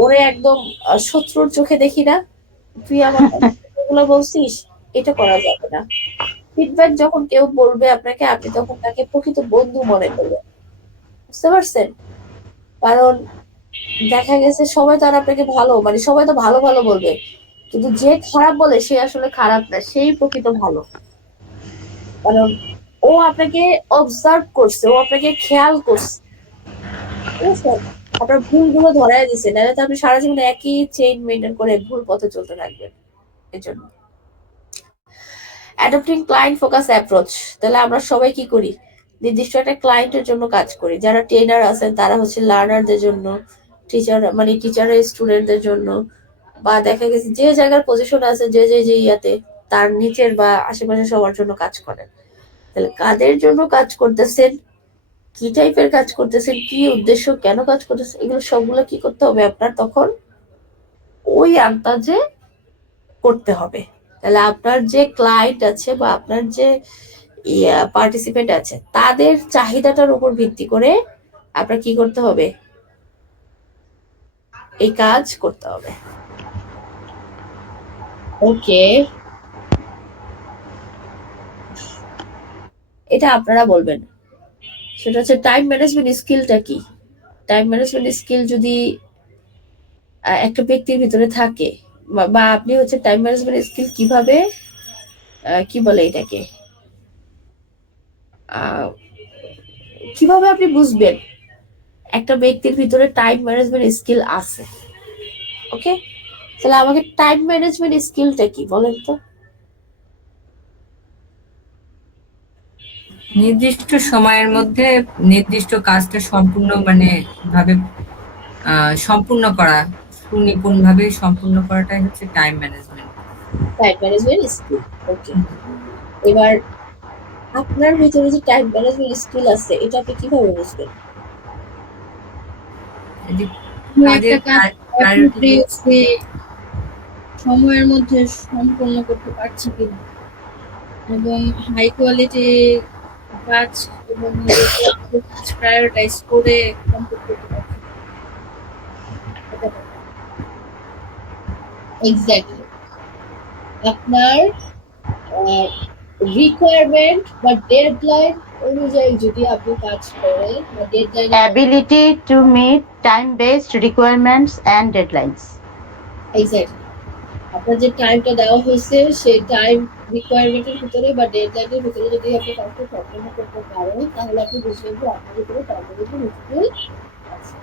ওরে একদম শত্রুর চোখে দেখি না, তুই আমার এগুলো বলছিস, এটা করা যাবে না। ফিডব্যাক যখন কেউ বলবে আপনাকে, আপনি তখন তাকে প্রকৃত বন্ধু মনে করবেন। বুঝতে পারছেন? কারণ দেখা গেছে সবাই তো আর আপনাকে ভালো, মানে সবাই তো ভালো ভালো বলবে, কিন্তু যে খারাপ বলে সে আসলে খারাপ না, সেই প্রকৃত ভালো। কারণ ও আপনাকে অবজার্ভ করছে, ও আপনাকে খেয়াল করছে, বুঝছেন? আপনার ভুলগুলো ধরায় দিছে, নাহলে তো আপনি সারা জীবন একই চেইন মেনটেন করে ভুল পথে চলতে থাকবেন। এর জন্য অ্যাডপ্টিং ক্লায়েন্ট ফোকাস অ্যাপ্রোচ, তাহলে আমরা সবাই কি করি? নির্দিষ্ট একটা ক্লায়েন্টের জন্য কাজ করি। যারা ট্রেনার আছেন তারা হচ্ছে লার্নারদের জন্য, টিচারের স্টুডেন্টদের জন্য, বা দেখা গেছে যে জায়গার পজিশন আছে, যে ইয়াতে তার নিচের বা আশেপাশে সবার জন্য কাজ করেন। তাহলে কাদের জন্য কাজ করতেছেন, কি টাইপের কাজ করতেছেন, কি উদ্দেশ্য, কেন কাজ করতেছেন, এগুলো সবগুলো কি করতে হবে আপনার তখন ওই আন্দাজে করতে হবে। তাহলে আপনার যে ক্লায়েন্ট আছে বা আপনার যে পার্টিসিপেন্ট আছে, তাদের চাহিদাটার উপর ভিত্তি করে আপনার কি করতে হবে? এই কাজ করতে হবে। ওকে, এটা আপনারা বলবেন। সেটা হচ্ছে টাইম ম্যানেজমেন্ট স্কিলটা কি? টাইম ম্যানেজমেন্ট স্কিল যদি একটা ব্যক্তির ভিতরে থাকে, বা আপনি হচ্ছে টাইম ম্যানেজমেন্ট স্কিল কিভাবে কি বলে এটাকে, কিভাবে আপনি বুঝবেন একটা ব্যক্তির ভিতরে টাইম ম্যানেজমেন্ট স্কিল আছে? ওকে, তাহলে আমাকে টাইম ম্যানেজমেন্ট স্কিলটা কি বলেন তো? নির্দিষ্ট সময়ের মধ্যে নির্দিষ্ট কাজটা সম্পূর্ণ মানে ভাবে সম্পূর্ণ করা, সুনিপুণ ভাবে সম্পূর্ণ করাটাই হচ্ছে time management. Time management skill. Okay, এবার আপনার ভিতরে যে টাইম ম্যানেজমেন্ট স্কিল আছে, এটা আপনি কিভাবে বুঝবেন? একটা কাজ appropriately সময়ের মধ্যে সম্পন্ন করতে পারছি কিনা, এবং হাই কোয়ালিটি কাজ এবং প্রায়োরিটাইজ করে কমপ্লিট করতে পারছি। এক্স্যাক্টলি, আপনার রিকোয়ারমেন্ট বা ডেডলাইন অনুযায়ী যদি আপনি কাজ করেন, বা deadline ability to meet time based requirements and deadlines. Exactly, আপনার যে টাইমটা দেওয়া হয়েছে সেই টাইম রিকোয়ারমেন্টের ভিতরে বা ডেডলাইনের ভিতরে যদি আপনি কাজটা সম্পন্ন করতে পারেন, তাহলে আপনি বুঝবেন যে আপনার ভিতরে টাইম ম্যানেজমেন্ট স্কিল আছে।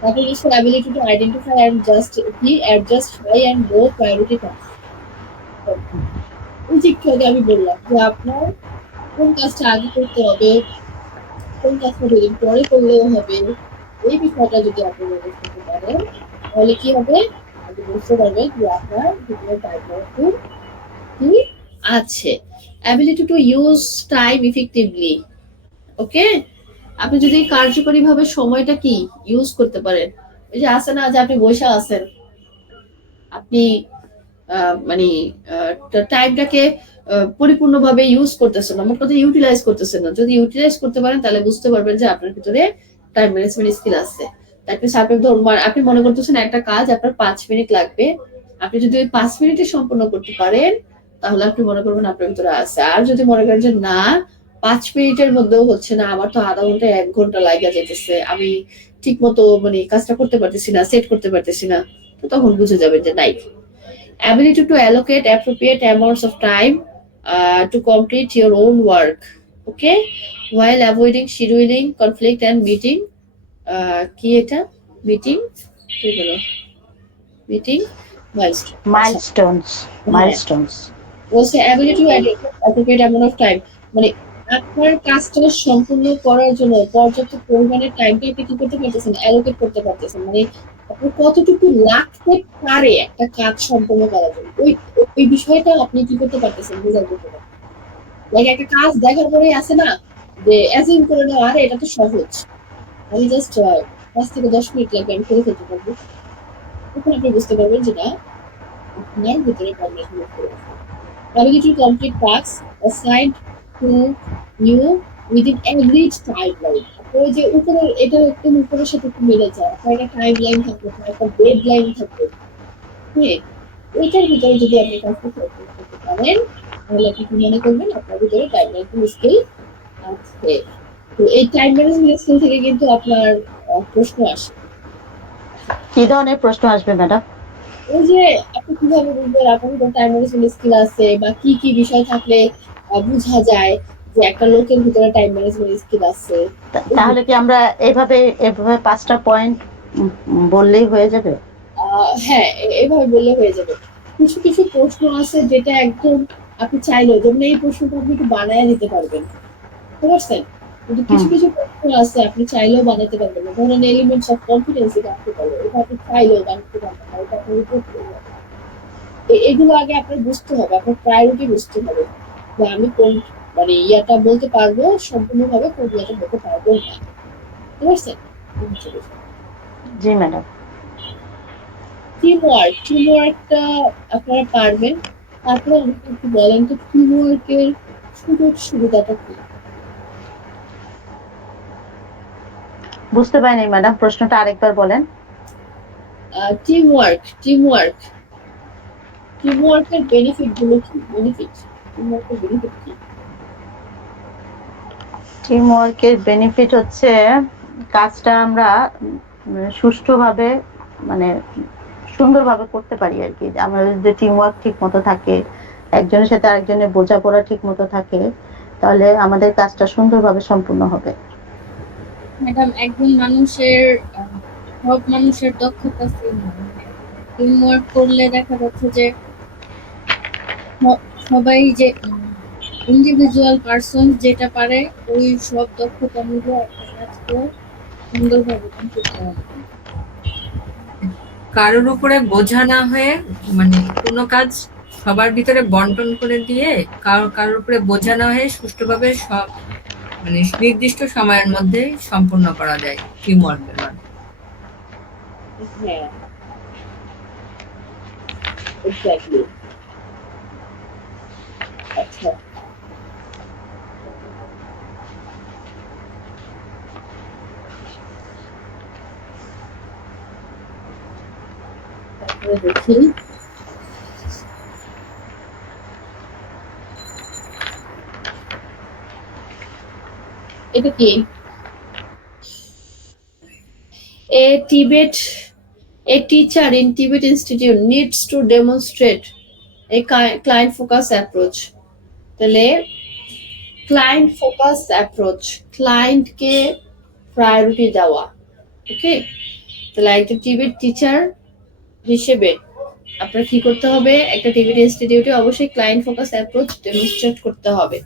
তারপর is ability to identify and adjust high and low priority tasks. ওই যে একটু আগে আমি বললাম যে আপনার কোন কাজটা আগে করতে হবে, কোন কাজটা দুদিন পরে করলেও হবে, এই বিষয়টা যদি আপনি ম্যানেজ করতে পারেন, তাহলে কি হবে? আপনি বুঝতে পারবেন যে আপনার ভিতরে টাইম ম্যানেজমেন্ট কি আছে। Ability to use time effectively. Okay, আপনি যদি কার্যকরীভাবে সময়টা কি ইউজ করতে পারেন, এই যে আছে না যে আপনি বসে আছেন, আপনি মানে টাইমটাকে পরিপূর্ণভাবে ইউজ করতেছেন না, মোট কথা ইউটিলাইজ করতেছেন না। যদি ইউটিলাইজ করতে পারেন তাহলে বুঝতে পারবেন যে আপনার ভিতরে টাইম ম্যানেজমেন্ট স্কিল আছে। আপনি মনে করতেছেন একটা কাজ আপনার 5 মিনিট লাগবে, আপনি যদি ওই 5 মিনিটে সম্পন্ন করতে পারেন, তাহলে আপনি মনে করবেন আপনার ভিতরে আছে। আর যদি মনে করেন যে না, 5 মিনিটের মধ্যেও হচ্ছে না, আমার তো আধা ঘন্টা 1 ঘন্টা লাগা যেতেছে, আমি ঠিক মতো মানে কাজটা করতে পারতেছি না, সেট করতে পারতেছি না, তো তখন বুঝে যাবেন যে নাই। ability to allocate appropriate amounts of time to complete your own work, okay, while avoiding scheduling conflict and meeting কি এটা মিটিং কি বলো মিটিং মাইলস্টোন। আচ্ছা, মাইলস্টোনস, হ্যাঁ, মাইলস্টোনস। বলছে ability to appropriate amount of time, মানে আপনার কাজটা সম্পূর্ণ করার জন্য পর্যাপ্ত পরিমাণের টাইমটা আপনি কি করতে পারতেছেন, অ্যালোকেট করতে পারতেছেন, মানে আপনার কতটুকু লাগতে পারে একটা কাজ সম্পূর্ণ করার জন্য, ওই ওই বিষয়টা আপনি কি করতে পারতেছেন, বোঝার করতে পারতেছেন। লাইক একটা কাজ দেখার পরেই আছে না যে অ্যাজিউম করে নেওয়া, আরে এটা তো সহজ, আমি জাস্ট 5 থেকে 10 মিনিট লাগবে, আমি করে ফেলতে পারবো, তখন আপনি বুঝতে পারবেন যে না, আপনার ভিতরে প্রবলেম হচ্ছে। Ability to complete tasks assigned to you within agreed timeline. ওই যে উপরের এটা একদম উপরের সাথে একটু মিলে যায়, আপনার একটা টাইম লাইন থাকবে, আপনার একটা ডেড লাইন থাকবে, হ্যাঁ, ওইটার ভিতরে যদি আপনি কাজটা করতে পারেন, তাহলে আপনি কি মনে করবেন আপনার ভিতরে টাইম ম্যানেজমেন্ট স্কিল আছে। তো এই টাইম ম্যানেজমেন্ট স্কিল থেকে কিন্তু আপনার প্রশ্ন আসে। কি ধরনের প্রশ্ন আসবে ম্যাডাম? ওই যে আপনি কিভাবে বুঝবেন আপনার ভিতরে টাইম ম্যানেজমেন্ট স্কিল আছে, বা কি কি বিষয় থাকলে বোঝা যায় যে একটা লোকের ভিতরে টাইম ম্যানেজমেন্ট স্কিল আছে। তাহলে কি আমরা এভাবে এভাবে 5টা পয়েন্ট বললেই হয়ে যাবে? হ্যাঁ, এভাবে বললে হয়ে যাবে। কিছু কিছু প্রশ্ন আছে যেটা একদম আপনি চাইলেও, যেমন এই প্রশ্নটা আপনি একটু বানায় নিতে পারবেন, বুঝতে পারছেন, কিন্তু কিছু কিছু প্রশ্ন আছে আপনি চাইলেও বানাতে পারবেন না, ধরেন এলিমেন্টস অফ কনফিডেন্সি কাকে বলে, এটা আপনি চাইলেও বানাতে পারবেন না, এটা আপনি রিপোর্ট করবেন। এগুলো আগে আপনার বুঝতে হবে, আপনার প্রায়োরিটি বুঝতে হবে যে আমি কোন মানে ইয়াটা বলতে পারবো সম্পূর্ণভাবে, কোন ইয়াটা বলতে পারবো না, বুঝতে পারছেন। জি ম্যাডাম। টিমওয়ার্কটা আপনারা পারবেন, তারপরে আমাকে একটু বলেন তো টিমওয়ার্কের সুযোগ সুবিধাটা কি? বুঝতে পারিনি ম্যাডাম, প্রশ্নটা আরেকবার বলেন। টিমওয়ার্কের বেনিফিট গুলো কি? টিমওয়ার্কের বেনিফিট কি? টিম ওয়ার্কের বেনিফিট হচ্ছে কাজটা আমরা সুষ্ঠুভাবে মানে সুন্দরভাবে করতে পারি আর কি। আমাদের যদি টিম ওয়ার্ক ঠিক মতো থাকে, একজনের সাথে আরেকজনের বোঝাপড়া ঠিক মতো থাকে, তাহলে আমাদের কাজটা সুন্দরভাবে সম্পূর্ণ হবে। ম্যাডাম, একজন মানুষের সব মানুষের দক্ষতা সেম না। টিম ওয়ার্ক করলে দেখা যাচ্ছে যে সবাই যে ইন্ডিভিজুয়াল পারসন যেটা পারে ওই সব দক্ষতা মিলে একটা কাজকে সুন্দরভাবে কমপ্লিট করা যায়। কারোর উপরে বোঝা না হয়ে, মানে কোনো কাজ সবার ভিতরে বন্টন করে দিয়ে কারোর উপরে বোঝা না হয়ে সুষ্ঠুভাবে সব মানে নির্দিষ্ট সময়ের মধ্যে সম্পূর্ণ করা যায় টিম ওয়ার্কের মাধ্যমে। হ্যাঁ, এক্স্যাক্টলি। আচ্ছা, তারপরে দেখি এটা কি। A teacher in Tibet Institute needs to demonstrate a client focus approach. তাহলে ক্লায়েন্ট ফোকাস অ্যাপ্রোচ, ক্লায়েন্টকে প্রায়োরিটি দেওয়া, ওকে। তাহলে একজন টিবিট টিচার হিসেবে আপনার কি করতে হবে, একটা টিবিট ইনস্টিটিউটে অবশ্যই ক্লায়েন্ট ফোকাস অ্যাপ্রোচ ডেমনস্ট্রেট করতে হবে।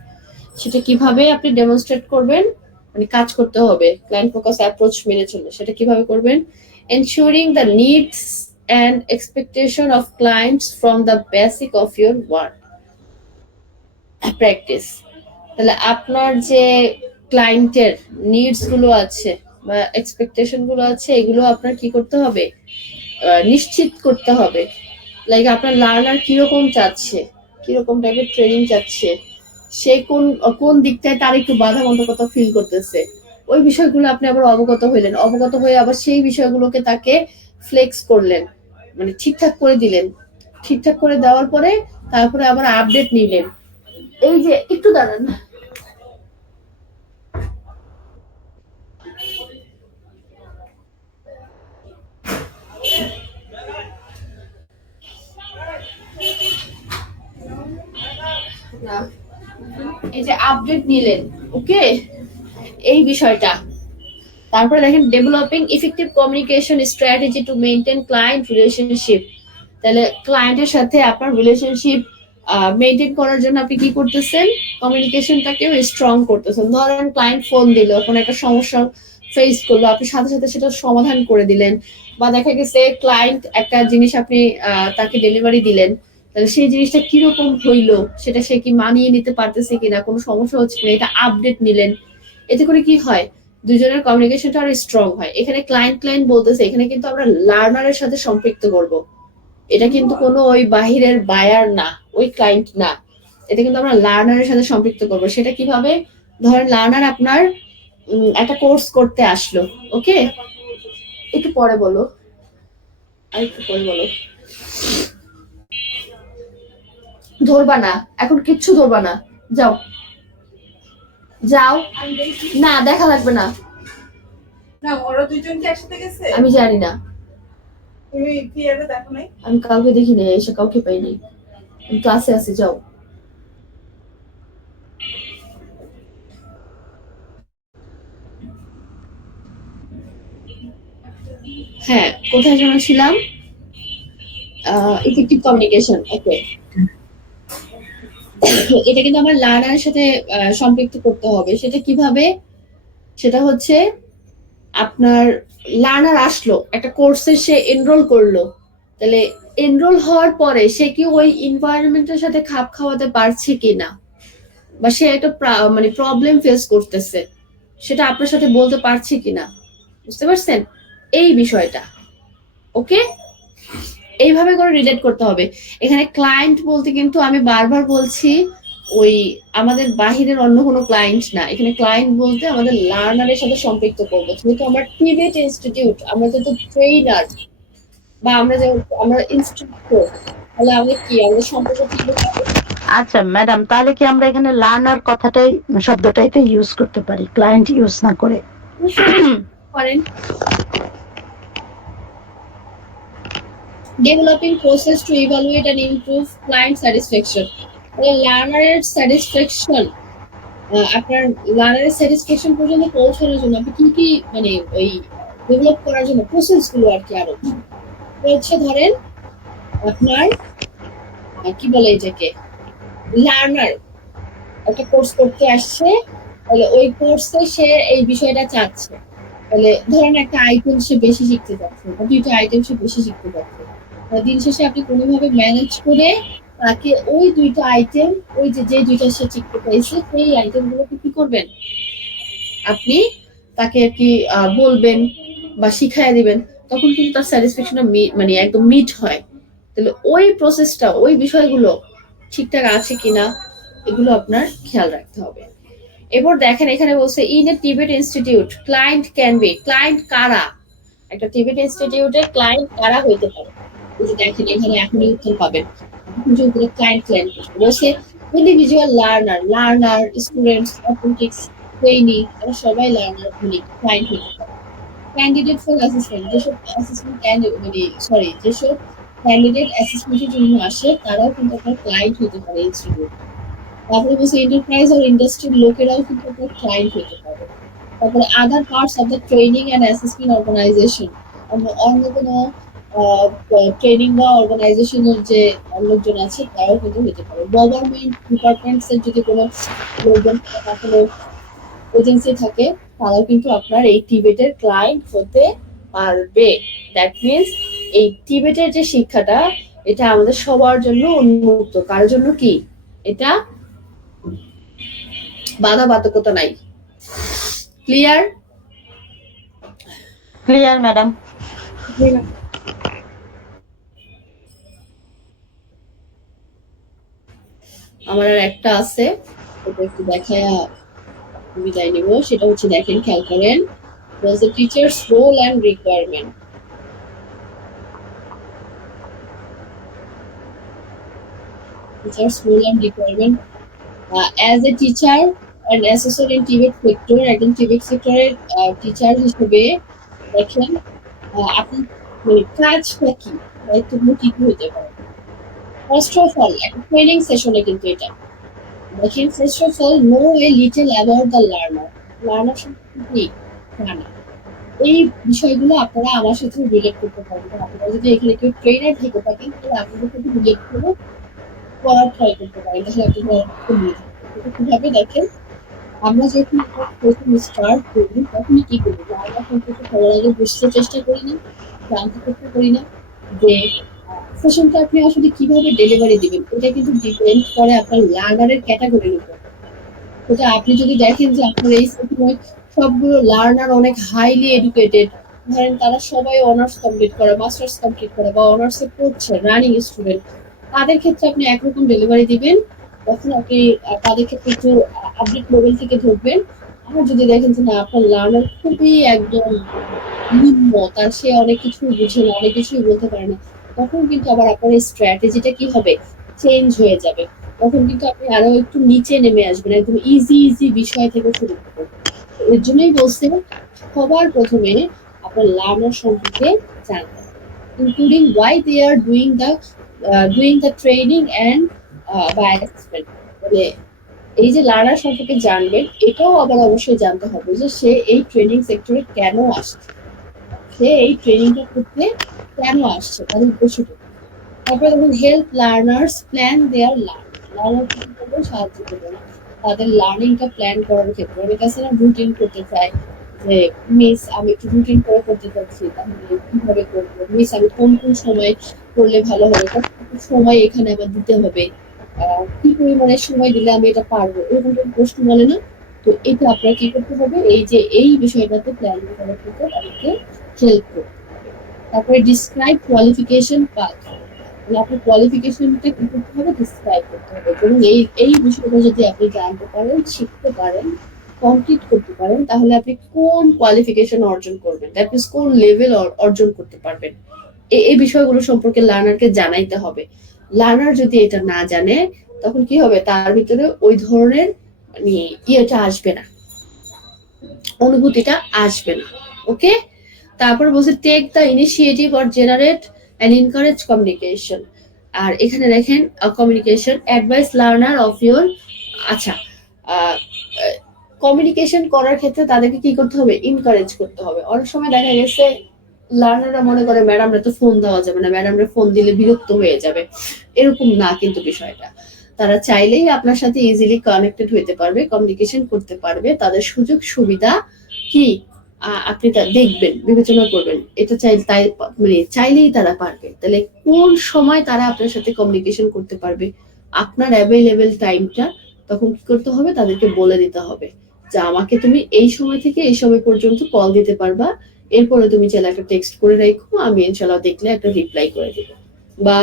সেটা কিভাবে আপনি ডেমনস্ট্রেট করবেন, মানে কাজ করতে হবে ক্লায়েন্ট ফোকাস অ্যাপ্রোচ মেনে চলবে, সেটা কিভাবে করবেন, ensuring the needs and expectation of clients from the basic of your work practice. তাহলে আপনার যে ক্লায়েন্টের নিডস গুলো আছে বা এক্সপেকটেশন গুলো আছে, এগুলো আপনার কি করতে হবে, নিশ্চিত করতে হবে। লাইক আপনার লার্নার কিরকম চাচ্ছে, কিরকম টাইপের ট্রেনিং চাচ্ছে, সে কোন কোন দিকটায় তার একটু বাধাবন্ধকতা ফিল করতেছে, ওই বিষয়গুলো আপনি আবার অবগত হইলেন, অবগত হয়ে আবার সেই বিষয়গুলোকে তাকে ফ্লেক্স করলেন, মানে ঠিকঠাক করে দিলেন, ঠিকঠাক করে দেওয়ার পরে তারপরে আবার আপডেট নিলেন। এই যে একটু দাঁড়ান, এই যে আপডেট নিলেন, ওকে, এই বিষয়টা। তারপরে দেখেন developing effective communication strategy to maintain client relationship. তাহলে ক্লায়েন্টের সাথে আপনার রিলেশনশিপ মেইনটেইন করার জন্য আপনি কি করতেছেন, কমিউনিকেশনটাকেও স্ট্রং করতেছেন। ধরেন ক্লায়েন্ট ফোন দিল, কোনো একটা সমস্যা ফেস করলো, আপনি সাথে সাথে সেটা সমাধান করে দিলেন। বা দেখা গেছে ক্লায়েন্ট একটা জিনিস আপনি তাকে ডেলিভারি দিলেন, তাহলে সেই জিনিসটা কিরকম হইলো, সেটা সে কি মানিয়ে নিতে পারতেছে কিনা, কোনো সমস্যা হচ্ছে কিনা, এটা আপডেট নিলেন। এতে করে কি হয়, দুজনের কমিউনিকেশনটা আরো স্ট্রং হয়। এখানে ক্লায়েন্ট বলতেছে, এখানে কিন্তু আমরা লার্নারের সাথে সম্পৃক্ত করব। এটা কিন্তু কোনো ওই বাহিরের বায়ার না, ওই ক্লায়েন্ট না, এটা কিন্তু আমরা লার্নারের সাথে সম্পৃক্ত করব। সেটা কিভাবে, ধরেন লার্নার আপনার একটা কোর্স করতে আসলো, ওকে, একটু পরে বলো, আর একটু পরে বলো, ধরবা না এখন, কিচ্ছু ধরবা না, যাও যাও, না দেখা লাগবে না, না ওরা দুইজন কি একসাথে গেছে? আমি জানি না, তুমি থিয়েটারে দেখো নাই? আমি কাউকে দেখি নাই, এসে কাউকে পাইনি, আমি ক্লাসে আছি, যাও। হ্যাঁ, কোথায় যেন ছিলাম, ইফেক্টিভ কমিউনিকেশন, ওকে। এটা কিন্তু আমার লার্নারের সাথে সম্পৃক্ত করতে হবে। সেটা কিভাবে, সেটা হচ্ছে আপনার লার্নার আসলো, একটা কোর্সে সে এনরোল করলো, তাহলে এনরোল হওয়ার পরে সে কি ওই এনভায়রনমেন্টের সাথে খাপ খাওয়াতে পারছে কিনা, বা সে একটা মানে প্রবলেম ফেস করতেছে, সেটা আপনার সাথে বলতে পারছে কিনা, বুঝতে পারছেন এই বিষয়টা, ওকে। এইভাবে করে রিলেট করতে হবে। এখানে ক্লায়েন্ট বলতে কিন্তু আমি বারবার বলছি, ওই আমাদের বাহিরের অন্য কোনো ক্লায়েন্ট না, এখানে ক্লায়েন্ট বলতে আমাদের লার্নারের সাথে সম্পৃক্ত করবো। যেহেতু আমরা টিবেট ইনস্টিটিউট, আমরা যেহেতু ট্রেনার, বা আমরা ইনস্ট্রাক্টর, তাহলে আমাদের কি, আমাদের সম্পর্ক কি হবে? আচ্ছা ম্যাডাম, তাহলে কি আমরা এখানে লার্নার কথাটাই, শব্দটাই তো ইউজ করতে পারি, ক্লায়েন্ট ইউজ না করে? করেন developing process to evaluate and improve client satisfaction. লার্নারের স্যাটিসফ্যাকশন, আপনার লার্নারের স্যাটিসফ্যাকশন পর্যন্ত পৌঁছানোর জন্য আপনি কি কি মানে ওই ডেভেলপ করার জন্য প্রসেস গুলো আর কি আরো হচ্ছে, ধরেন আপনার কি বলে এটাকে, লার্নার একটা কোর্স করতে আসছে, তাহলে ওই কোর্সে সে এই বিষয়টা চাচ্ছে, তাহলে ধরেন একটা আইটেম সে বেশি শিখতে চাচ্ছে, বা দুইটা আইটেম সে বেশি শিখতে চাচ্ছে, দিন শেষে আপনি কোনোভাবে ম্যানেজ করে তাকে ওই দুইটা আইটেম, ওই যে যে দুইটা সে শিখতে পাইছে সেই আইটেম গুলোকে কি করবেন, আপনি তাকে আর কি বলবেন বা শিখাইয়া দিবেন, তখন কিন্তু তার স্যাটিসফ্যাকশনটা মানে একদম মিট হয়। তাহলে ওই প্রসেসটা, ওই বিষয়গুলো ঠিকঠাক আছে কিনা, এগুলো আপনার খেয়াল রাখতে হবে। এবার দেখেন এখানে বলছে in a Tibet institute client can be, client কারা, একটা টিবেট ইনস্টিটিউটের ক্লায়েন্ট কারা হইতে পারে, এই যে দেখেন এখানে এখনই উত্তর পাবেন। যে উপরে ক্লায়েন্ট বলছে individual learner students, apprentice, trainee, এরা সবাই লার্নার মানে ক্লায়েন্ট হইতে পারে। ক্যান্ডিডেট ফর অ্যাসেসমেন্ট, যেসব অ্যাসেসমেন্ট মানে সরি যেসব ক্যান্ডিডেট অ্যাসেসমেন্টের জন্য আসে তারাও কিন্তু আপনার ক্লায়েন্ট হতে পারে ইনস্টিটিউট। তারপরে বলছে এন্টারপ্রাইজ আর ইন্ডাস্ট্রির লোকেরাও কিন্তু আপনার ক্লায়েন্ট হতে পারে। তারপরে other parts of the training and assessment organisation, অন্য কোনো ট্রেনিং বা অর্গানাইজেশনের যে লোকজন আছে তারাও কিন্তু হতে পারে। গভর্নমেন্ট ডিপার্টমেন্টস এর যদি কোনো লোকজন বা কোনো এজেন্সি থাকে তারাও কিন্তু আপনার এই টিবেটের ক্লায়েন্ট হতে পারবে। দ্যাট মিনস এই টিবেটের যে শিক্ষাটা, এটা আমাদের সবার জন্য উন্মুক্ত, কারোর জন্য কি এটা বাধ্যবাধকতা নাই। ক্লিয়ার? Clear madam. আমার আর একটা আছে, ওটা একটু দেখায়া বিদায় নিব। সেটা হচ্ছে দেখেন, খেয়াল করেন, was the teacher's role and requirement. Teacher's role and requirement. As a teacher and assessor in TVET sector, একজন TVET সেক্টরের টিচার হিসেবে দেখেন আপনি মানে কাজটা কি, দায়িত্বগুলো কি কি হতে পারে। ফার্স্ট অফ অল একটা ট্রেনিং সেশনে কিন্তু এটা দেখেন, first of all, know a little about the learner. Learner সম্পর্কে কি জানা, এই বিষয়গুলো আপনারা আমার সাথে রিলেট করতে পারবেন। আপনারা যদি এখানে কেউ ট্রেনার থেকে থাকেন তাহলে আপনাদের সাথে রিলেট করে পড়ার ট্রাই করতে পারেন, তাহলে আপনারা কমিয়ে যাবে। এটা কিভাবে দেখেন, আমরা যখন এটা প্রথম স্টার্ট করি তখনই কি করি, লার্নার সম্পর্কে সবার আগে বুঝতে চেষ্টা করি না, জানতে চেষ্টা করি না যে সেশনটা আপনি আসলে কিভাবে ডেলিভারি দিবেন। এটা কিন্তু ডিপেন্ড করে আপনার লার্নারের ক্যাটাগরির উপর। সেটা আপনি যদি দেখেন যে আপনার এই সেশনে সবগুলো লার্নার অনেক হাইলি এডুকেটেড, ধরেন তারা সবাই অনার্স কমপ্লিট করে, মাস্টার্স কমপ্লিট করে বা অনার্সে পড়ছে, রানিং স্টুডেন্ট, তাদের ক্ষেত্রে আপনি একরকম ডেলিভারি দিবেন। তখন আপনি তাদের ক্ষেত্রে একটু আপডেট লেভেল থেকে ধরবেন। আর যদি দেখেন যে না, আপনার লার্নার খুবই একদম নিম্ন, তার সে অনেক কিছু বুঝে না, অনেক কিছুই বলতে পারে না, তখন কিন্তু আবার আপনার এই স্ট্র্যাটেজিটা কি হবে, চেঞ্জ হয়ে যাবে। তখন কিন্তু আপনি আরো একটু নিচে নেমে আসবেন, একদম ইজি ইজি বিষয় থেকে শুরু করবেন। তো এর জন্যই বলছে সবার প্রথমে আপনার লার্নার সম্পর্কে জানতে হবে, including why they are doing the training and বা অ্যাসেসমেন্ট। মানে এই যে লার্নার সম্পর্কে জানবেন, এটাও আবার অবশ্যই জানতে হবে যে সে এই ট্রেনিং সেক্টরে কেন আসছে, সে এই ট্রেনিংটা করতে কেন আসছে, তার উদ্দেশ্যটা কি। তারপরে দেখুন, হেল্প লার্নার্স প্ল্যান দেয়ার লার্নিং। লার্নার কি করবে, সাহায্য করবে না তাদের লার্নিংটা প্ল্যান করার ক্ষেত্রে। অনেক আছে না, রুটিন করতে চায় যে মিস আমি একটু রুটিন করে করতে চাচ্ছি, তাহলে কিভাবে করবো মিস, আমি কোন কোন সময় করলে ভালো হবে, কতটুকু সময় এখানে আবার দিতে হবে, কি পরিমাণে সময় দিলে আমি এটা পারবো, এরকম একটা প্রশ্ন বলে না। তো এটা আপনার কি করতে হবে, এই যে এই বিষয়টাতে প্ল্যান করার ক্ষেত্রে তাদেরকে হেল্প করতে হবে। তারপরে ডিসক্রাইব কোয়ালিফিকেশন পাথ, মানে আপনার কোয়ালিফিকেশনটা কি করতে হবে, ডিসক্রাইব করতে হবে। এবং এই বিষয়টা যদি আপনি জানতে পারেন, শিখতে পারেন, কমপ্লিট করতে পারেন, তাহলে আপনি কোন কোয়ালিফিকেশন অর্জন করবেন, দ্যাট মিনস কোন লেভেল অর্জন করতে পারবেন, এই বিষয়গুলো সম্পর্কে লার্নারকে জানাইতে হবে। লার্নার যদি এটা না জানে, তখন কি হবে, তার ভিতরে ওই ধরনের মানে ইয়েটা আসবে না, অনুভূতিটা আসবে না। ওকে। তারপর বলছে take the initiative or generate and encourage communication. আর এখানে দেখেন communication advice learner of your. আচ্ছা, কমিউনিকেশন করার ক্ষেত্রে তাদেরকে কি করতে হবে, ইনকারেজ করতে হবে। অনেক সময় দেখা গেছে লার্নাররা মনে করে ম্যাডামরা তো ফোন দেওয়া যাবে না, ম্যাডামরা ফোন দিলে বিরক্ত হয়ে যাবে, এরকম না কিন্তু বিষয়টা। তারা চাইলেই আপনার সাথে ইজিলি কানেক্টেড হইতে পারবে, কমিউনিকেশন করতে পারবে, তাদের সুযোগ সুবিধা কি আপনি তা দেখবেন, বিবেচনা করবেন, এটা তাই মানে চাইলেই তারা পারবে। তাহলে কোন সময় তারা আপনার সাথে কমিউনিকেশন করতে পারবে, আপনার অ্যাভেলেবেল টাইমটা তখন কি করতে হবে, তাদেরকে বলে দিতে হবে যে আমাকে তুমি এই সময় থেকে এই সময় পর্যন্ত কল দিতে পারবা, এরপরে তুমি চাইলে একটা টেক্সট করে রাখো, আমি ইনশাল্লাহ দেখলে একটা রিপ্লাই করে দিব। বা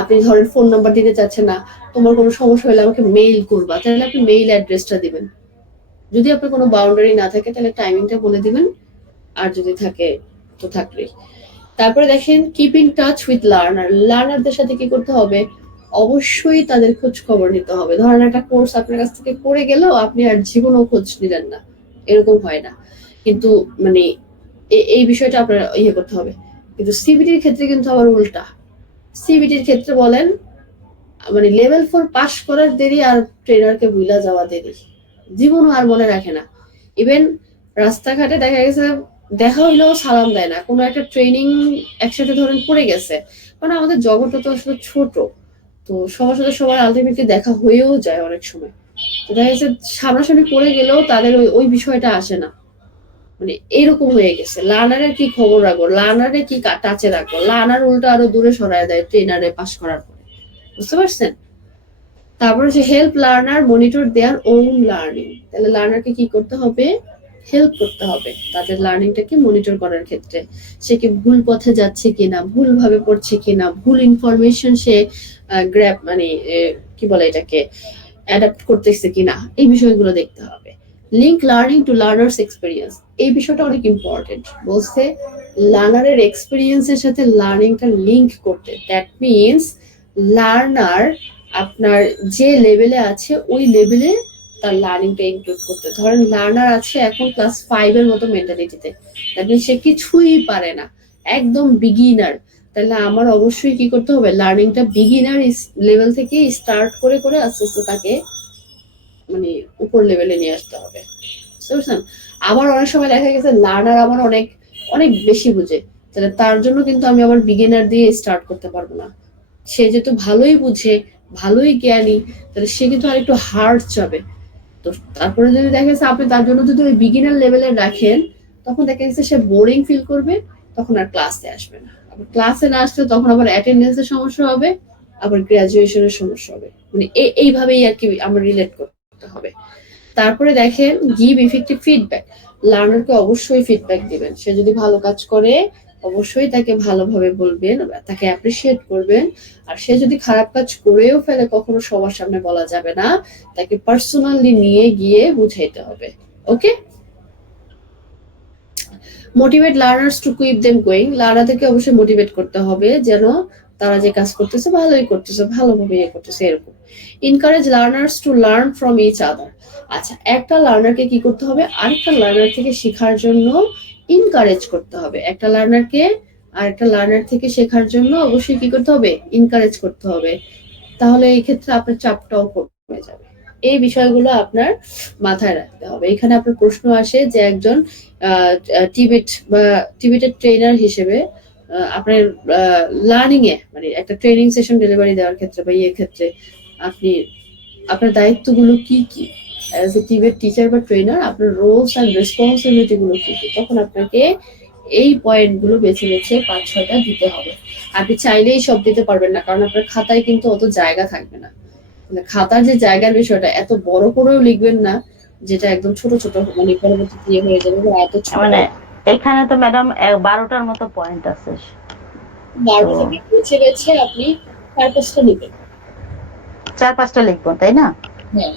আপনি ধরেন ফোন নাম্বার দিতে চাচ্ছেন না, তোমার কোনো সমস্যা হলে আমাকে মেইল করবা, তাহলে আপনি মেইল অ্যাড্রেসটা দিবেন। যদি আপনার কোনো বাউন্ডারি না থাকে তাহলে টাইমিংটা বলে দিবেন, আর যদি থাকে তো থাকবেই। তারপরে দেখেন keep in touch with learner. লার্নারদের সাথে কি করতে হবে, অবশ্যই তাদের খোঁজ খবর নিতে হবে। ধরেন একটা কোর্স আপনার কাছ থেকে করে গেল, আপনি আর জীবনেও খোঁজ নিলেন না, এরকম হয় না কিন্তু। মানে এই বিষয়টা আপনার ইয়ে করতে হবে। কিন্তু সিবিটির ক্ষেত্রে কিন্তু আবার উল্টা। সিবিটির ক্ষেত্রে বলেন, মানে লেভেল 4 পাস করার দেরি আর ট্রেনারকে ভুলা যাওয়া দেরি, জীবনও আর মনে রাখে না। ইভেন রাস্তাঘাটে দেখা গেছে দেখা হইলেও সালাম দেয় না। কোনো একটা ট্রেনিং একসাথে ধরেন পড়ে গেছে, কারণ আমাদের জগৎটা তো আসলে ছোট, তো সবার সাথে সবার আলটিমেটলি দেখা হয়েও যায় অনেক সময়। তো দেখা গেছে সামনাসামনি পড়ে গেলেও তাদের ওই বিষয়টা আসে না। মানে এরকম হয়ে গেছে, লার্নারের কি খবর রাখবো, লার্নারে কি টাচে রাখবো, লার্নার উল্টো আরো দূরে সরায় দেয় ট্রেনারে পাস করার পরে। বুঝতে পারছেন? তারপর হচ্ছে help learner monitor their own learning. তাহলে লার্নারকে কি করতে হবে, হেল্প করতে হবে তাদের লার্নিংটাকে মনিটর করার ক্ষেত্রে। সে কি ভুল পথে যাচ্ছে কিনা, ভুল ভাবে পড়ছে কিনা, ভুল ইনফরমেশন সে গ্র্যাব মানে কি বলে এটাকে অ্যাডাপ্ট করতেছে কিনা, এই বিষয়গুলো দেখতে হবে। Link learning to learners experience, এই বিষয়টা অনেক ইম্পর্টেন্ট। বলছে লার্নারের এক্সপিরিয়েন্সের সাথে লার্নিংটা লিঙ্ক করতে। দ্যাট মিনস লার্নার আপনার যে লেভেলে আছে ওই লেভেলে তার লার্নিংটা ইনক্লুড করতে। ধরেন লার্নার আছে এখন ক্লাস 5 এর মতো মেন্টালিটিতে, দ্যাট মিনস সে কিছুই পারে না, একদম বিগিনার। তাহলে আমার অবশ্যই কি করতে হবে, লার্নিংটা বিগিনার লেভেল থেকে স্টার্ট করে করে আস্তে আস্তে তাকে মানে উপর লেভেলে নিয়ে আসতে হবে, বুঝতে পারছেন? আমার অনেক সময় দেখা গেছে লার্নার আমার অনেক অনেক বেশি বুঝে, তাহলে তার জন্য কিন্তু আমি আবার বিগিনার দিয়ে স্টার্ট করতে পারবো না। সে যেহেতু ভালোই বুঝে, ভালোই জ্ঞানী, তাহলে সে কিন্তু আর একটু হার্ড যাবে। তো তারপরে যদি দেখা যাচ্ছে আপনি তার জন্য যদি ওই বিগিনার লেভেলে রাখেন, তখন দেখা যাচ্ছে সে বোরিং ফিল করবে, তখন আর ক্লাসে আসবে না। আবার ক্লাসে না আসলে তখন আবার অ্যাটেন্ডেন্সের সমস্যা হবে, আবার গ্রাজুয়েশনের সমস্যা হবে। মানে এইভাবেই আর কি আমরা রিলেট করতে হবে। তারপরে দেখেন গিভ ইফেক্টিভ ফিডব্যাক। লার্নারকে অবশ্যই ফিডব্যাক দিবেন। সে যদি ভালো কাজ করে অবশ্যই তাকে ভালোভাবে বলবেন, তাকে অ্যাপ্রিসিয়েট করবেন। আর সে যদি খারাপ কাজ করেও ফেলে কখনো সবার সামনে বলা যাবে না, তাকে পার্সোনালি নিয়ে গিয়ে বুঝাইতে হবে। Okay? Motivate learners to keep them going. লার্নারদেরকে অবশ্যই মোটিভেট করতে হবে যেন তারা যে কাজ করতেছে ভালোই করতেছে, ভালোভাবে ইয়ে করতেছে, এরকম। Encourage learners to learn from each other. আচ্ছা, একটা লার্নারকে কি করতে হবে, আরেকটা লার্নার থেকে শেখার জন্য ইনকারেজ করতে হবে। একটা লার্নারকে আরেকটা লার্নার থেকে শেখার জন্য অবশ্যই কি করতে হবে, ইনকারেজ করতে হবে। তাহলে এই ক্ষেত্রে আপনার চাপটাও কমে যাবে। এই বিষয়গুলো আপনার মাথায় রাখতে হবে। এখানে আপনার প্রশ্ন আসে যে একজন টিবেটের ট্রেনার হিসেবে আপনার লার্নিং এ মানে একটা ট্রেনিং সেশন ডেলিভারি দেওয়ার ক্ষেত্রে বা ইয়ে ক্ষেত্রে আপনি আপনার দায়িত্বগুলো কি কি, অ্যাজ এ টিবেট টিচার বা ট্রেনার আপনার রোলস অ্যান্ড রেসপন্সিবিলিটি গুলো কি কি, তখন আপনাকে এই পয়েন্টগুলো বেছে বেছে 5-6টা দিতে হবে। আপনি চাইলেই সব দিতে পারবেন না, কারণ আপনার খাতায় কিন্তু অত জায়গা থাকবে না। মানে খাতার যে জায়গার বিষয়টা এত বড় করেও লিখবেন না, যেটা একদম ছোট ছোট মানে পরবর্তীতে ইয়ে হয়ে যাবে, বা এত ছোট মানে এখানে তো ম্যাডাম 12টার মতো পয়েন্ট আছে। 12 থেকে বেছে বেছে আপনি 4-5টা নেবেন। 4-5টা লিখবো, তাই না? হ্যাঁ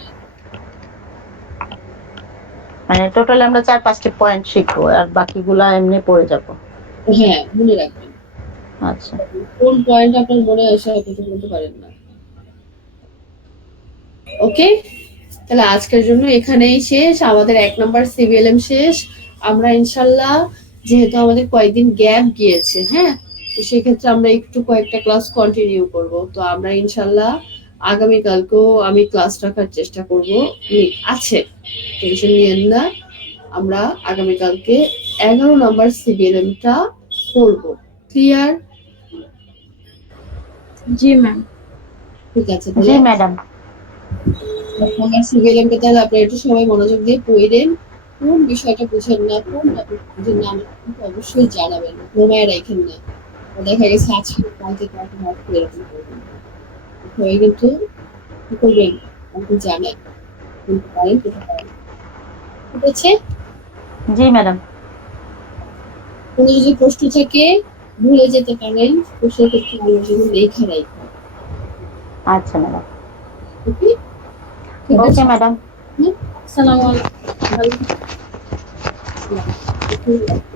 মানে টোটাল আমরা 4-5টি পয়েন্ট শিখবো আর বাকিগুলা এমনি পড়ে যাব। হ্যাঁ, মনে রাখবেন। আচ্ছা, কোন পয়েন্ট আপনার মনে আসে আপনি তো বলতে পারেন না। ওকে, তাহলে আজকের জন্য এখানেই শেষ আমাদের 1 নাম্বার সিবিএলএম শেষ। আমরা ইনশাল্লাহ যেহেতু আমাদের কয়েকদিন গ্যাপ গিয়েছে, হ্যাঁ, তো সেক্ষেত্রে আমরা একটু কয়েকটা ক্লাস কন্টিনিউ করব। তো আমরা ইনশাল্লাহ আগামীকালকেও আমি ক্লাস রাখার চেষ্টা করব। আছে, টেনশন নিয়েন না। আমরা আগামীকালকে 11 নাম্বার সিবিএলএমটা করব। ক্লিয়ার? জি ম্যাম। ঠিক আছে, জি তাহলে ম্যাডাম। আমার সিবিএলএমটা তাহলে আপনারা একটু সবাই মনোযোগ দিয়ে পড়েন। কোন বিষয়টা বুঝেন না, কোন টপিকটা বুঝেন না, আমাকে কিন্তু অবশ্যই জানাবেন, ঘুমায় রাখেন না। দেখা গেছে আজকে কালকে কালকে মাত্র এরকম করবেন না। সবাই কিন্তু কি করবেন, আমাকে জানান কোনটা পারেন কোনটা পারেন না। ঠিক আছে? জি ম্যাডাম। কোনো যদি প্রশ্ন থাকে ভুলে যেতে পারেন, তো সেক্ষেত্রে আমার জন্য লেখা রাখবেন। আচ্ছা ম্যাডাম। ওকে, ঠিক আছে? Okay madam. হুম? আসসালামু আলাইকুম। ভালো থাকবেন।